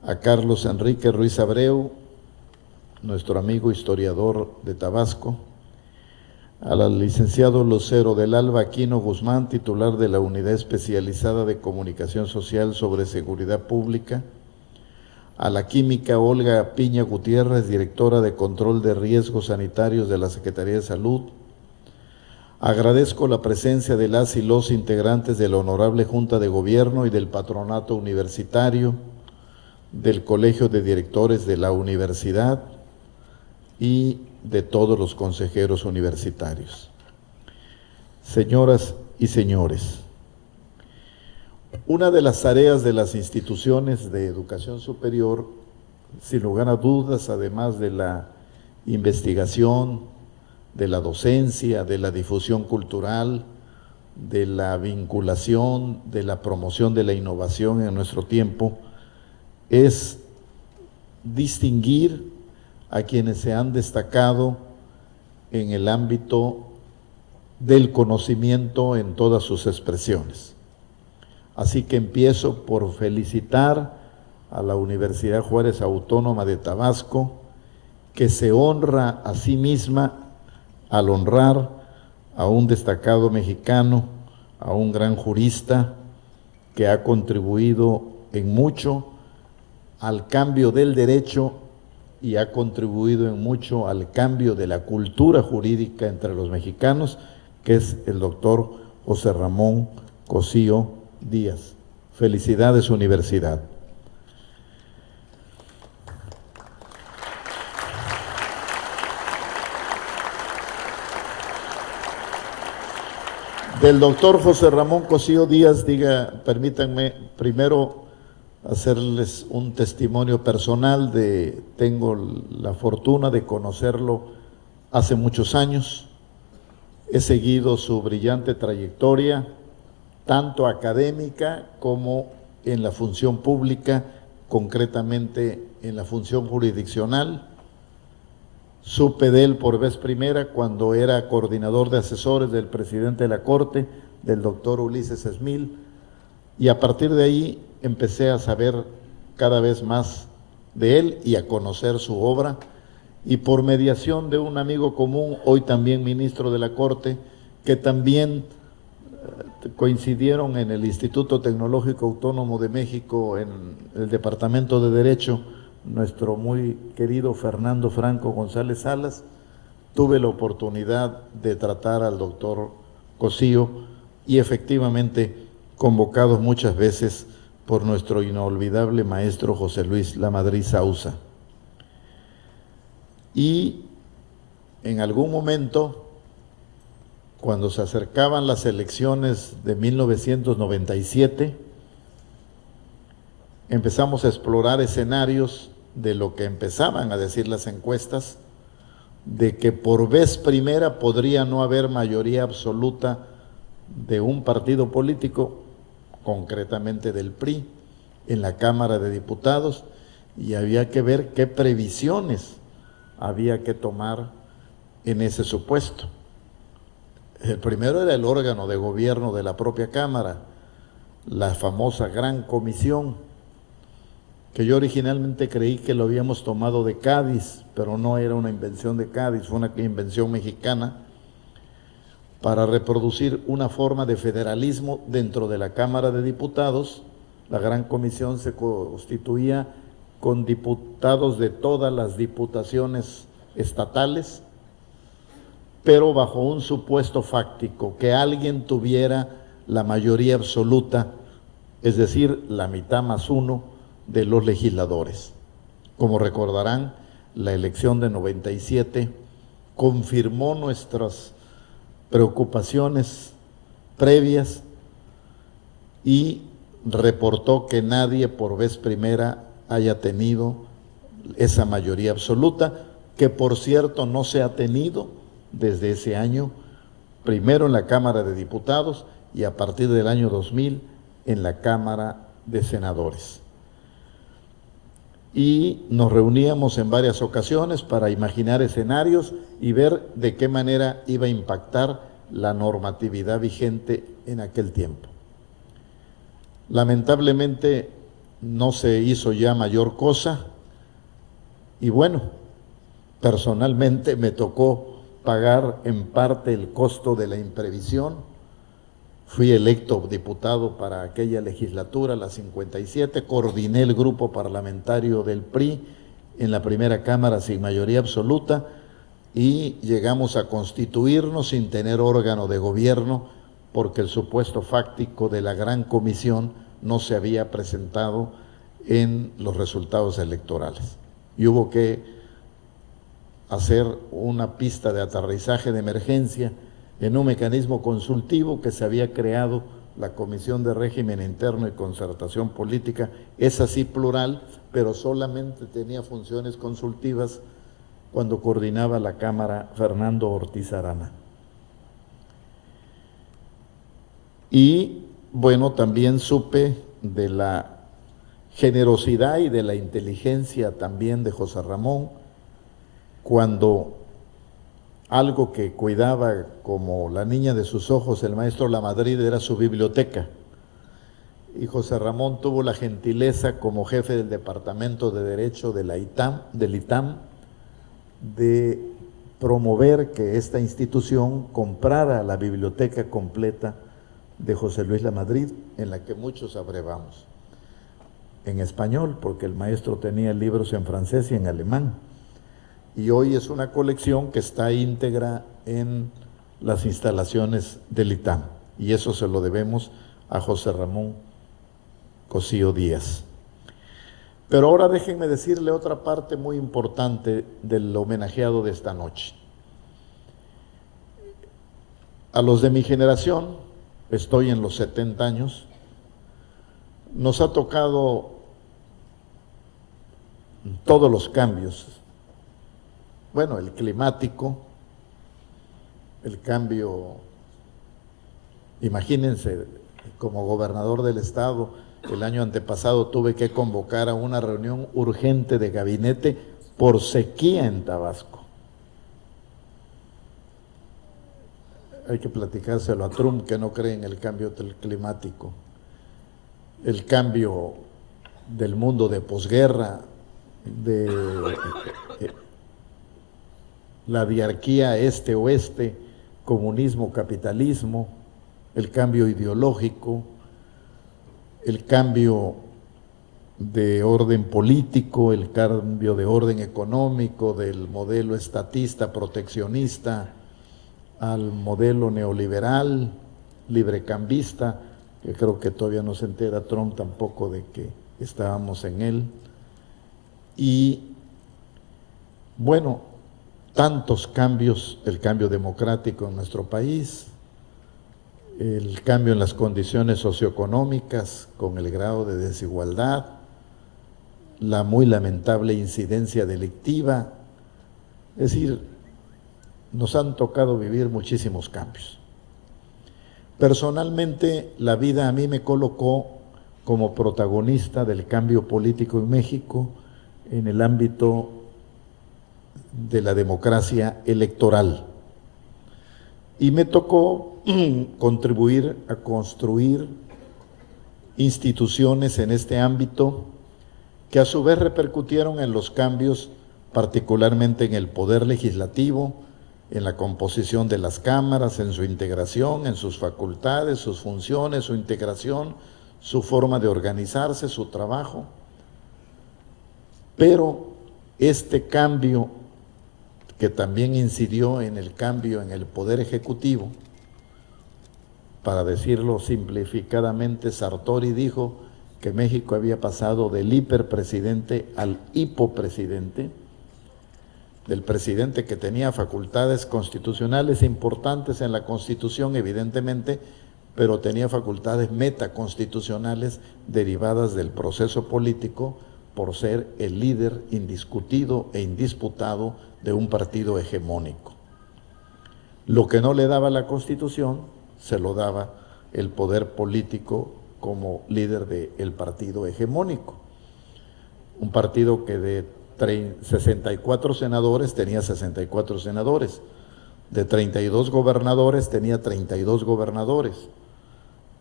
a Carlos Enrique Ruiz Abreu, nuestro amigo historiador de Tabasco, al licenciado Lucero del Alba Aquino Guzmán, titular de la Unidad Especializada de Comunicación Social sobre Seguridad Pública, a la química Olga Piña Gutiérrez, directora de Control de Riesgos Sanitarios de la Secretaría de Salud. Agradezco la presencia de las y los integrantes de la Honorable Junta de Gobierno y del Patronato Universitario, del Colegio de Directores de la Universidad y de todos los consejeros universitarios. Señoras y señores, una de las tareas de las instituciones de educación superior, sin lugar a dudas, además de la investigación, de la docencia, de la difusión cultural, de la vinculación, de la promoción de la innovación en nuestro tiempo, es distinguir a quienes se han destacado en el ámbito del conocimiento en todas sus expresiones. Así que empiezo por felicitar a la Universidad Juárez Autónoma de Tabasco, que se honra a sí misma al honrar a un destacado mexicano, a un gran jurista que ha contribuido en mucho al cambio del derecho y ha contribuido en mucho al cambio de la cultura jurídica entre los mexicanos, que es el doctor José Ramón Cosío Díaz. Felicidades, universidad. Del doctor José Ramón Cosío Díaz, permítanme primero hacerles un testimonio personal tengo la fortuna de conocerlo hace muchos años. He seguido su brillante trayectoria, tanto académica como en la función pública, concretamente en la función jurisdiccional. Supe de él por vez primera cuando era coordinador de asesores del presidente de la Corte, del doctor Ulises Esmil, y a partir de ahí empecé a saber cada vez más de él y a conocer su obra, y por mediación de un amigo común, hoy también ministro de la Corte, que también coincidieron en el Instituto Tecnológico Autónomo de México, en el Departamento de Derecho, nuestro muy querido Fernando Franco González Salas. Tuve la oportunidad de tratar al doctor Cosío y efectivamente convocados muchas veces por nuestro inolvidable maestro José Luis Lamadrid Sauza. Y en algún momento, cuando se acercaban las elecciones de 1997, empezamos a explorar escenarios de lo que empezaban a decir las encuestas, de que por vez primera podría no haber mayoría absoluta de un partido político, concretamente del PRI, en la Cámara de Diputados, y había que ver qué previsiones había que tomar en ese supuesto. El primero era el órgano de gobierno de la propia Cámara, la famosa Gran Comisión, que yo originalmente creí que lo habíamos tomado de Cádiz, pero no era una invención de Cádiz, fue una invención mexicana, para reproducir una forma de federalismo dentro de la Cámara de Diputados. La Gran Comisión se constituía con diputados de todas las diputaciones estatales, pero bajo un supuesto fáctico, que alguien tuviera la mayoría absoluta, es decir, la mitad más uno de los legisladores. Como recordarán, la elección de 97 confirmó nuestras preocupaciones previas y reportó que nadie por vez primera haya tenido esa mayoría absoluta, que por cierto no se ha tenido desde ese año, primero en la Cámara de Diputados y a partir del año 2000 en la Cámara de Senadores. Y nos reuníamos en varias ocasiones para imaginar escenarios y ver de qué manera iba a impactar la normatividad vigente en aquel tiempo. Lamentablemente no se hizo ya mayor cosa y bueno, personalmente me tocó pagar en parte el costo de la imprevisión. Fui electo diputado para aquella legislatura, la 57, coordiné el grupo parlamentario del PRI en la primera Cámara sin mayoría absoluta y llegamos a constituirnos sin tener órgano de gobierno porque el supuesto fáctico de la Gran Comisión no se había presentado en los resultados electorales. Y hubo que hacer una pista de aterrizaje de emergencia en un mecanismo consultivo que se había creado, la Comisión de Régimen Interno y Concertación Política, es así plural, pero solamente tenía funciones consultivas cuando coordinaba la Cámara Fernando Ortiz Arana. Y bueno, también supe de la generosidad y de la inteligencia también de José Ramón, cuando algo que cuidaba como la niña de sus ojos el maestro Lamadrid era su biblioteca. y José Ramón tuvo la gentileza como jefe del Departamento de Derecho del ITAM de promover que esta institución comprara la biblioteca completa de José Luis Lamadrid, en la que muchos abrevamos, en español, porque el maestro tenía libros en francés y en alemán. Y hoy es una colección que está íntegra en las instalaciones del ITAM, y eso se lo debemos a José Ramón Cosío Díaz. Pero ahora déjenme decirle otra parte muy importante del homenajeado de esta noche. A los de mi generación, estoy en los 70 años, nos ha tocado todos los cambios. Bueno, el climático, el cambio, imagínense, como gobernador del estado, el año antepasado tuve que convocar a una reunión urgente de gabinete por sequía en Tabasco. Hay que platicárselo a Trump, que no cree en el cambio climático. El cambio del mundo de posguerra, de la diarquía este-oeste, comunismo-capitalismo, el cambio ideológico, el cambio de orden político, el cambio de orden económico, del modelo estatista, proteccionista, al modelo neoliberal, librecambista, que creo que todavía no se entera Trump tampoco de que estábamos en él. Y bueno, tantos cambios, el cambio democrático en nuestro país, el cambio en las condiciones socioeconómicas con el grado de desigualdad, la muy lamentable incidencia delictiva, es decir, nos han tocado vivir muchísimos cambios. Personalmente, la vida a mí me colocó como protagonista del cambio político en México en el ámbito de la democracia electoral. Y me tocó contribuir a construir instituciones en este ámbito que a su vez repercutieron en los cambios, particularmente en el poder legislativo, en la composición de las cámaras, en su integración, en sus facultades, sus funciones, su integración, su forma de organizarse, su trabajo. Pero este cambio, que también incidió en el cambio en el Poder Ejecutivo, para decirlo simplificadamente, Sartori dijo que México había pasado del hiperpresidente al hipopresidente, del presidente que tenía facultades constitucionales importantes en la Constitución, evidentemente, pero tenía facultades metaconstitucionales derivadas del proceso político por ser el líder indiscutido e indisputado de un partido hegemónico. Lo que no le daba la Constitución, se lo daba el poder político como líder del partido hegemónico. Un partido que de 64 senadores tenía 64 senadores, de 32 gobernadores tenía 32 gobernadores,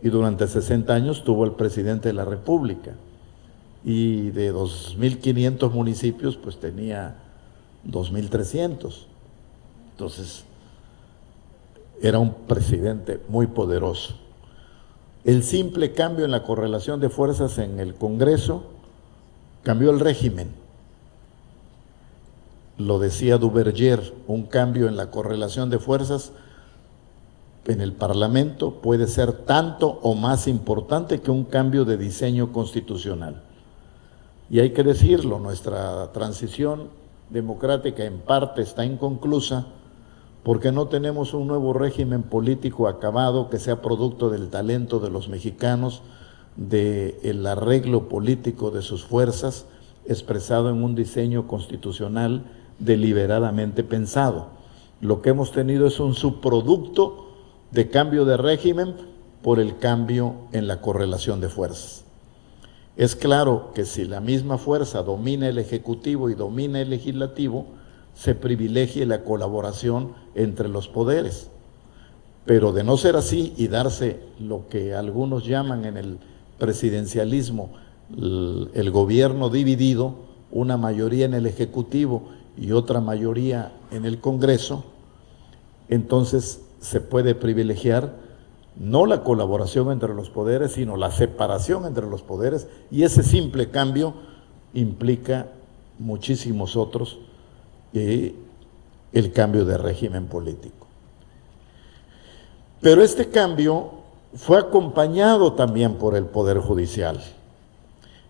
y durante 60 años tuvo el presidente de la República, y de 2.500 municipios pues tenía 2.300. Entonces era un presidente muy poderoso. El simple cambio en la correlación de fuerzas en el Congreso cambió el régimen. Lo decía Duverger, un cambio en la correlación de fuerzas en el Parlamento puede ser tanto o más importante que un cambio de diseño constitucional. Y hay que decirlo, nuestra transición democrática en parte está inconclusa porque no tenemos un nuevo régimen político acabado que sea producto del talento de los mexicanos, del arreglo político de sus fuerzas, expresado en un diseño constitucional deliberadamente pensado. Lo que hemos tenido es un subproducto de cambio de régimen por el cambio en la correlación de fuerzas. Es claro que si la misma fuerza domina el Ejecutivo y domina el Legislativo, se privilegie la colaboración entre los poderes. Pero de no ser así y darse lo que algunos llaman en el presidencialismo, el gobierno dividido, una mayoría en el Ejecutivo y otra mayoría en el Congreso, entonces se puede privilegiar no la colaboración entre los poderes, sino la separación entre los poderes, y ese simple cambio implica muchísimos otros, el cambio de régimen político. Pero este cambio fue acompañado también por el Poder Judicial.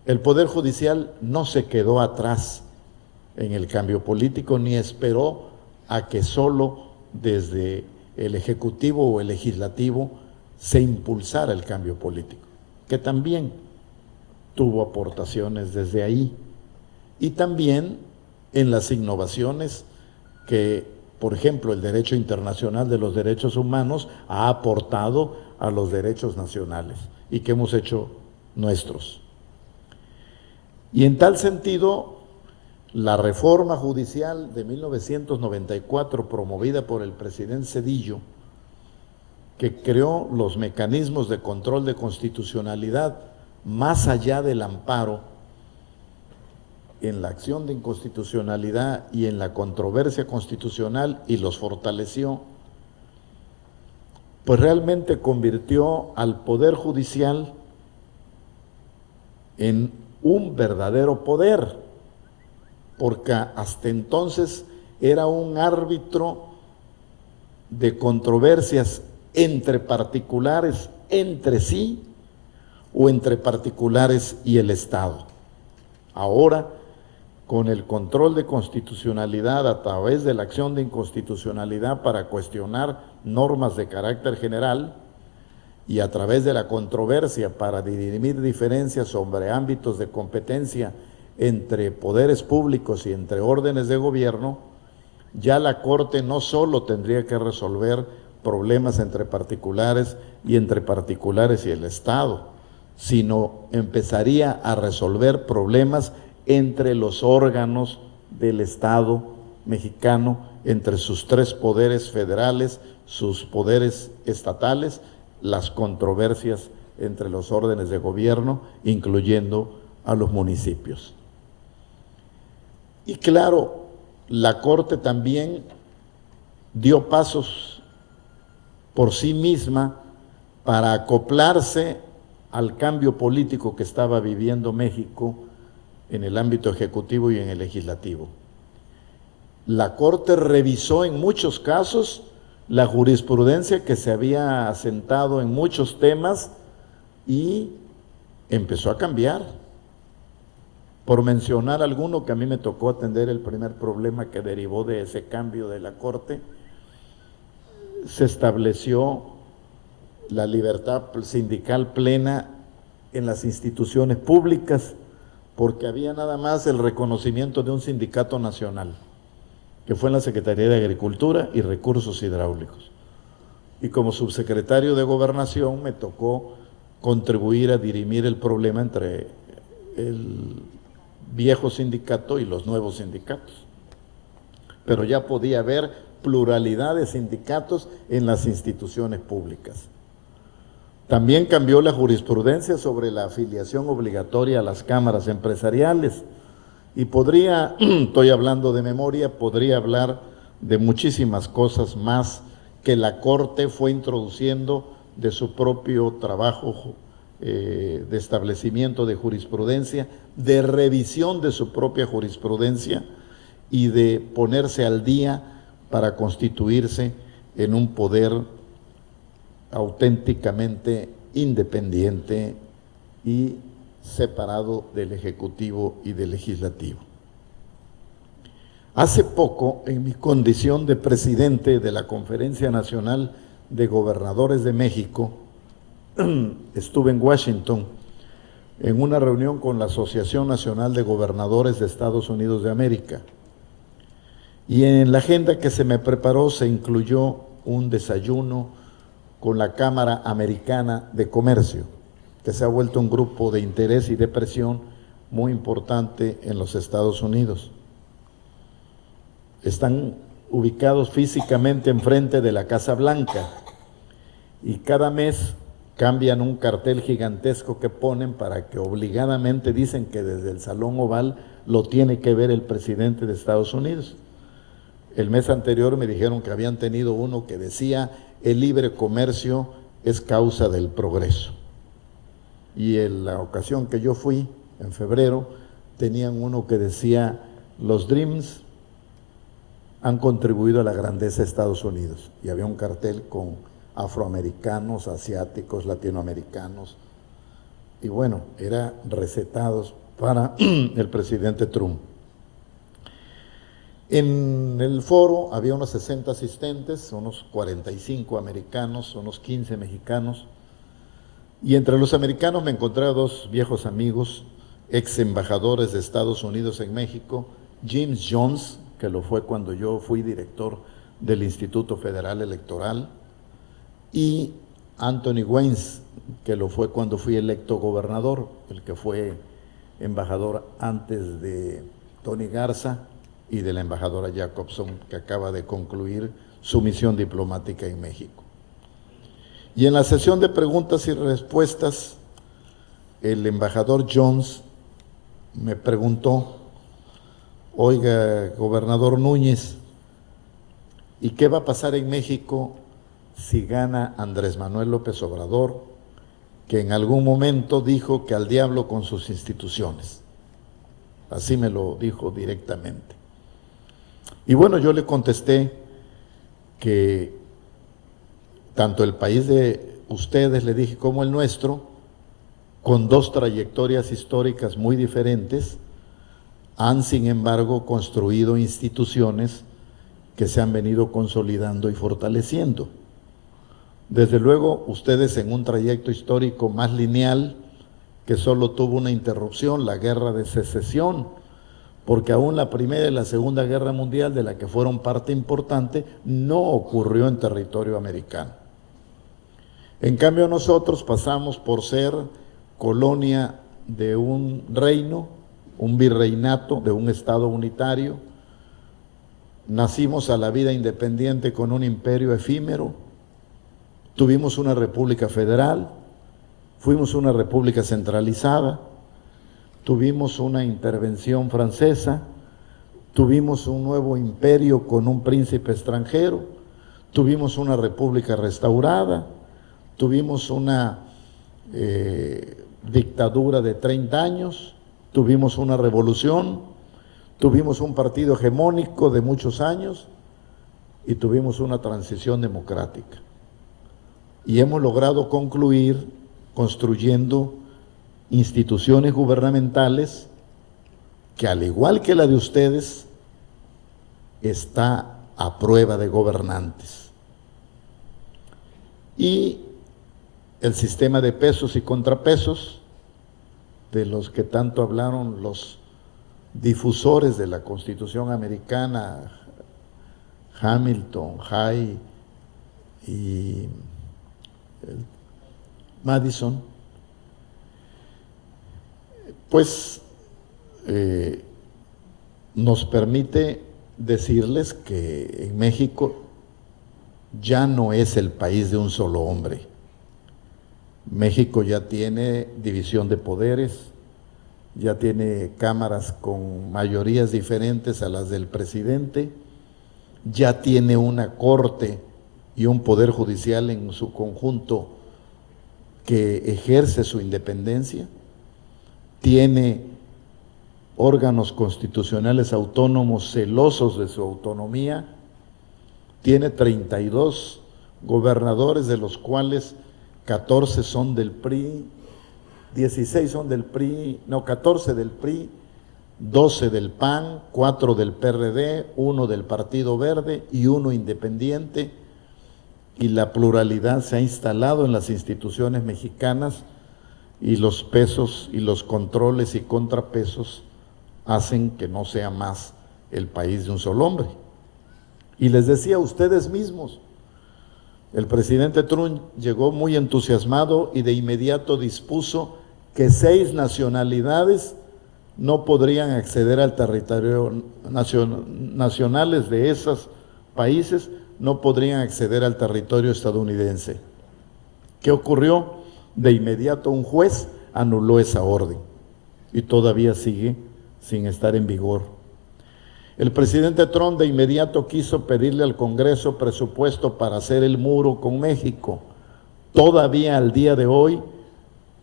El Poder Judicial no se quedó atrás en el cambio político, ni esperó a que solo desde el Ejecutivo o el Legislativo se impulsara el cambio político, que también tuvo aportaciones desde ahí, y también en las innovaciones que, por ejemplo, el derecho internacional de los derechos humanos ha aportado a los derechos nacionales y que hemos hecho nuestros. Y en tal sentido, la reforma judicial de 1994, promovida por el presidente Zedillo, que creó los mecanismos de control de constitucionalidad más allá del amparo en la acción de inconstitucionalidad y en la controversia constitucional, y los fortaleció, pues realmente convirtió al Poder Judicial en un verdadero poder, porque hasta entonces era un árbitro de controversias entre particulares entre sí o entre particulares y el Estado. Ahora, con el control de constitucionalidad a través de la acción de inconstitucionalidad para cuestionar normas de carácter general, y a través de la controversia para dirimir diferencias sobre ámbitos de competencia entre poderes públicos y entre órdenes de gobierno, ya la Corte no solo tendría que resolver problemas entre particulares y el Estado, sino empezaría a resolver problemas entre los órganos del Estado mexicano, entre sus tres poderes federales, sus poderes estatales, las controversias entre los órdenes de gobierno, incluyendo a los municipios. Y claro, la Corte también dio pasos por sí misma para acoplarse al cambio político que estaba viviendo México en el ámbito ejecutivo y en el legislativo. La Corte revisó en muchos casos la jurisprudencia que se había asentado en muchos temas y empezó a cambiar. Por mencionar alguno, que a mí me tocó atender el primer problema que derivó de ese cambio de la Corte, se estableció la libertad sindical plena en las instituciones públicas, porque había nada más el reconocimiento de un sindicato nacional, que fue en la Secretaría de Agricultura y Recursos Hidráulicos. Y como subsecretario de Gobernación me tocó contribuir a dirimir el problema entre el viejo sindicato y los nuevos sindicatos. Pero ya podía haber pluralidad de sindicatos en las instituciones públicas. También cambió la jurisprudencia sobre la afiliación obligatoria a las cámaras empresariales. Y podría, estoy hablando de memoria, podría hablar de muchísimas cosas más que la Corte fue introduciendo de su propio trabajo de establecimiento de jurisprudencia, de revisión de su propia jurisprudencia y de ponerse al día para constituirse en un poder auténticamente independiente y separado del Ejecutivo y del Legislativo. Hace poco, en mi condición de presidente de la Conferencia Nacional de Gobernadores de México, estuve en Washington en una reunión con la Asociación Nacional de Gobernadores de Estados Unidos de América. Y en la agenda que se me preparó se incluyó un desayuno con la Cámara Americana de Comercio, que se ha vuelto un grupo de interés y de presión muy importante en los Estados Unidos. Están ubicados físicamente enfrente de la Casa Blanca y cada mes cambian un cartel gigantesco que ponen para que obligadamente dicen que desde el Salón Oval lo tiene que ver el presidente de Estados Unidos. El mes anterior me dijeron que habían tenido uno que decía: el libre comercio es causa del progreso. Y en la ocasión que yo fui, en febrero, tenían uno que decía: los Dreams han contribuido a la grandeza de Estados Unidos. Y había un cartel con afroamericanos, asiáticos, latinoamericanos, y bueno, eran recetados para el presidente Trump. En el foro había unos 60 asistentes, unos 45 americanos, unos 15 mexicanos, y entre los americanos me encontré a dos viejos amigos, ex embajadores de Estados Unidos en México, James Jones, que lo fue cuando yo fui director del Instituto Federal Electoral, y Anthony Weins, que lo fue cuando fui electo gobernador, el que fue embajador antes de Tony Garza y de la embajadora Jacobson, que acaba de concluir su misión diplomática en México. Y en la sesión de preguntas y respuestas, el embajador Jones me preguntó: oiga, gobernador Núñez, ¿y qué va a pasar en México si gana Andrés Manuel López Obrador, que en algún momento dijo que al diablo con sus instituciones? Así me lo dijo directamente. Y bueno, yo le contesté que tanto el país de ustedes, le dije, como el nuestro, con dos trayectorias históricas muy diferentes, han sin embargo construido instituciones que se han venido consolidando y fortaleciendo. Desde luego, ustedes en un trayecto histórico más lineal, que solo tuvo una interrupción, la Guerra de Secesión, porque aún la Primera y la Segunda Guerra Mundial, de la que fueron parte importante, no ocurrió en territorio americano. En cambio, nosotros pasamos por ser colonia de un reino, un virreinato, de un estado unitario. Nacimos a la vida independiente con un imperio efímero. Tuvimos una república federal, fuimos una república centralizada, tuvimos una intervención francesa, tuvimos un nuevo imperio con un príncipe extranjero, tuvimos una república restaurada, tuvimos una dictadura de 30 años, tuvimos una revolución, tuvimos un partido hegemónico de muchos años y tuvimos una transición democrática. Y hemos logrado concluir construyendo instituciones gubernamentales que, al igual que la de ustedes, está a prueba de gobernantes. Y el sistema de pesos y contrapesos, de los que tanto hablaron los difusores de la Constitución americana, Hamilton, Hay y Madison, pues nos permite decirles que en México ya no es el país de un solo hombre. México ya tiene división de poderes, ya tiene cámaras con mayorías diferentes a las del presidente, ya tiene una corte y un poder judicial en su conjunto que ejerce su independencia, tiene órganos constitucionales autónomos celosos de su autonomía, tiene 32 gobernadores, de los cuales 14 son del PRI, 16 son del PRI, no, 14 del PRI, 12 del PAN, 4 del PRD, 1 del Partido Verde y 1 independiente, y la pluralidad se ha instalado en las instituciones mexicanas, y los pesos y los controles y contrapesos hacen que no sea más el país de un solo hombre. Y les decía a ustedes mismos, el presidente Trump llegó muy entusiasmado y de inmediato dispuso que 6 nacionalidades no podrían acceder al territorio nacionales de esos países, no podrían acceder al territorio estadounidense. ¿Qué ocurrió? de inmediato un juez anuló esa orden y todavía sigue sin estar en vigor. El presidente Trump de inmediato quiso pedirle al Congreso presupuesto para hacer el muro con México. Todavía al día de hoy,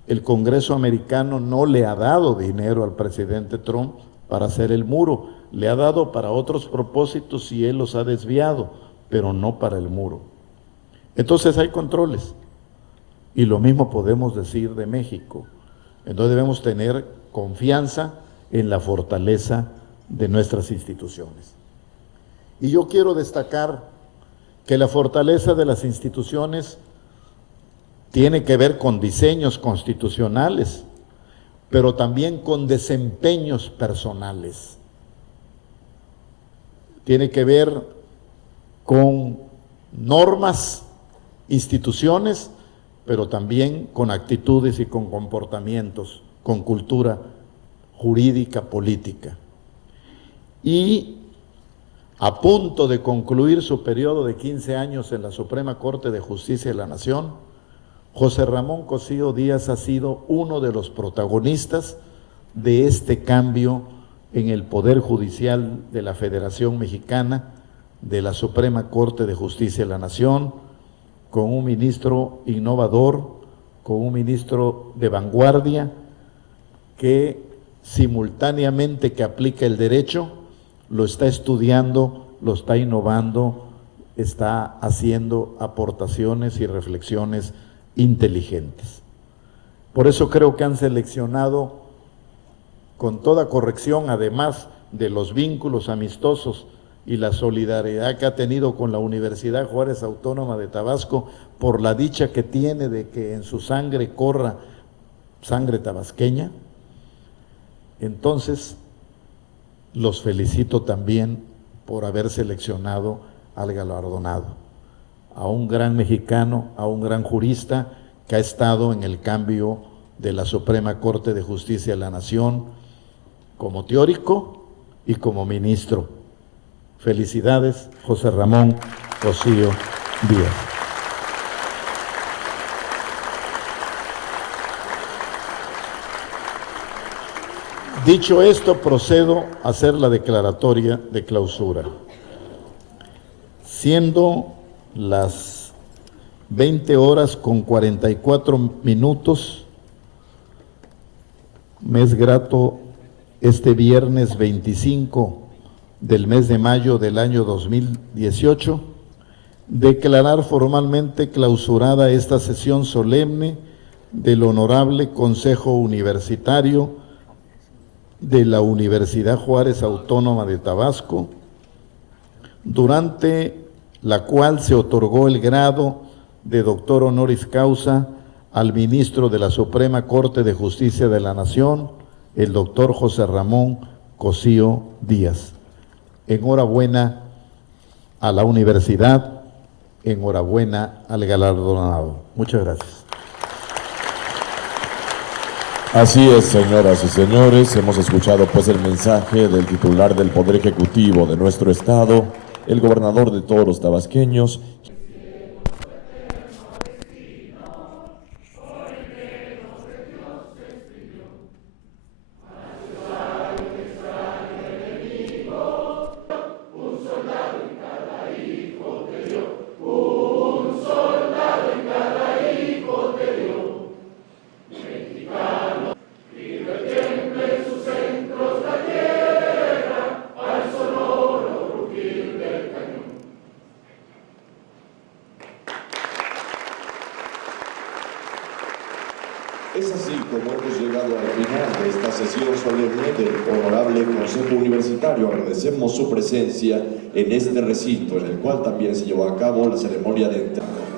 el Congreso americano no le ha dado dinero al presidente Trump para hacer el muro. Le ha dado para otros propósitos y él los ha desviado, pero no para el muro. Entonces hay controles. Y lo mismo podemos decir de México. Entonces debemos tener confianza en la fortaleza de nuestras instituciones. Y yo quiero destacar que la fortaleza de las instituciones tiene que ver con diseños constitucionales, pero también con desempeños personales. Tiene que ver con normas, instituciones, pero también con actitudes y con comportamientos, con cultura jurídica, política. Y a punto de concluir su periodo de 15 años en la Suprema Corte de Justicia de la Nación, José Ramón Cosío Díaz ha sido uno de los protagonistas de este cambio en el Poder Judicial de la Federación Mexicana, de la Suprema Corte de Justicia de la Nación, con un ministro innovador, con un ministro de vanguardia, que simultáneamente que aplica el derecho, lo está estudiando, lo está innovando, está haciendo aportaciones y reflexiones inteligentes. Por eso creo que han seleccionado con toda corrección, además de los vínculos amistosos y la solidaridad que ha tenido con la Universidad Juárez Autónoma de Tabasco, por la dicha que tiene de que en su sangre corra sangre tabasqueña. Entonces, los felicito también por haber seleccionado al galardonado, a un gran mexicano, a un gran jurista que ha estado en el cambio de la Suprema Corte de Justicia de la Nación como teórico y como ministro. Felicidades, José Ramón Cosío Díaz. Dicho esto, procedo a hacer la declaratoria de clausura. Siendo las 20:44, me es grato este viernes 25 del mes de mayo del año 2018, declarar formalmente clausurada esta sesión solemne del Honorable Consejo Universitario de la Universidad Juárez Autónoma de Tabasco, durante la cual se otorgó el grado de doctor honoris causa al ministro de la Suprema Corte de Justicia de la Nación, el doctor José Ramón Cosío Díaz. Enhorabuena a la universidad, enhorabuena al galardonado. Muchas gracias. Así es, señoras y señores, hemos escuchado pues el mensaje del titular del Poder Ejecutivo de nuestro estado, el gobernador de todos los tabasqueños. Es así como hemos llegado al final de esta sesión solemne del Honorable Consejo Universitario. Agradecemos su presencia en este recinto, en el cual también se llevó a cabo la ceremonia de entrada.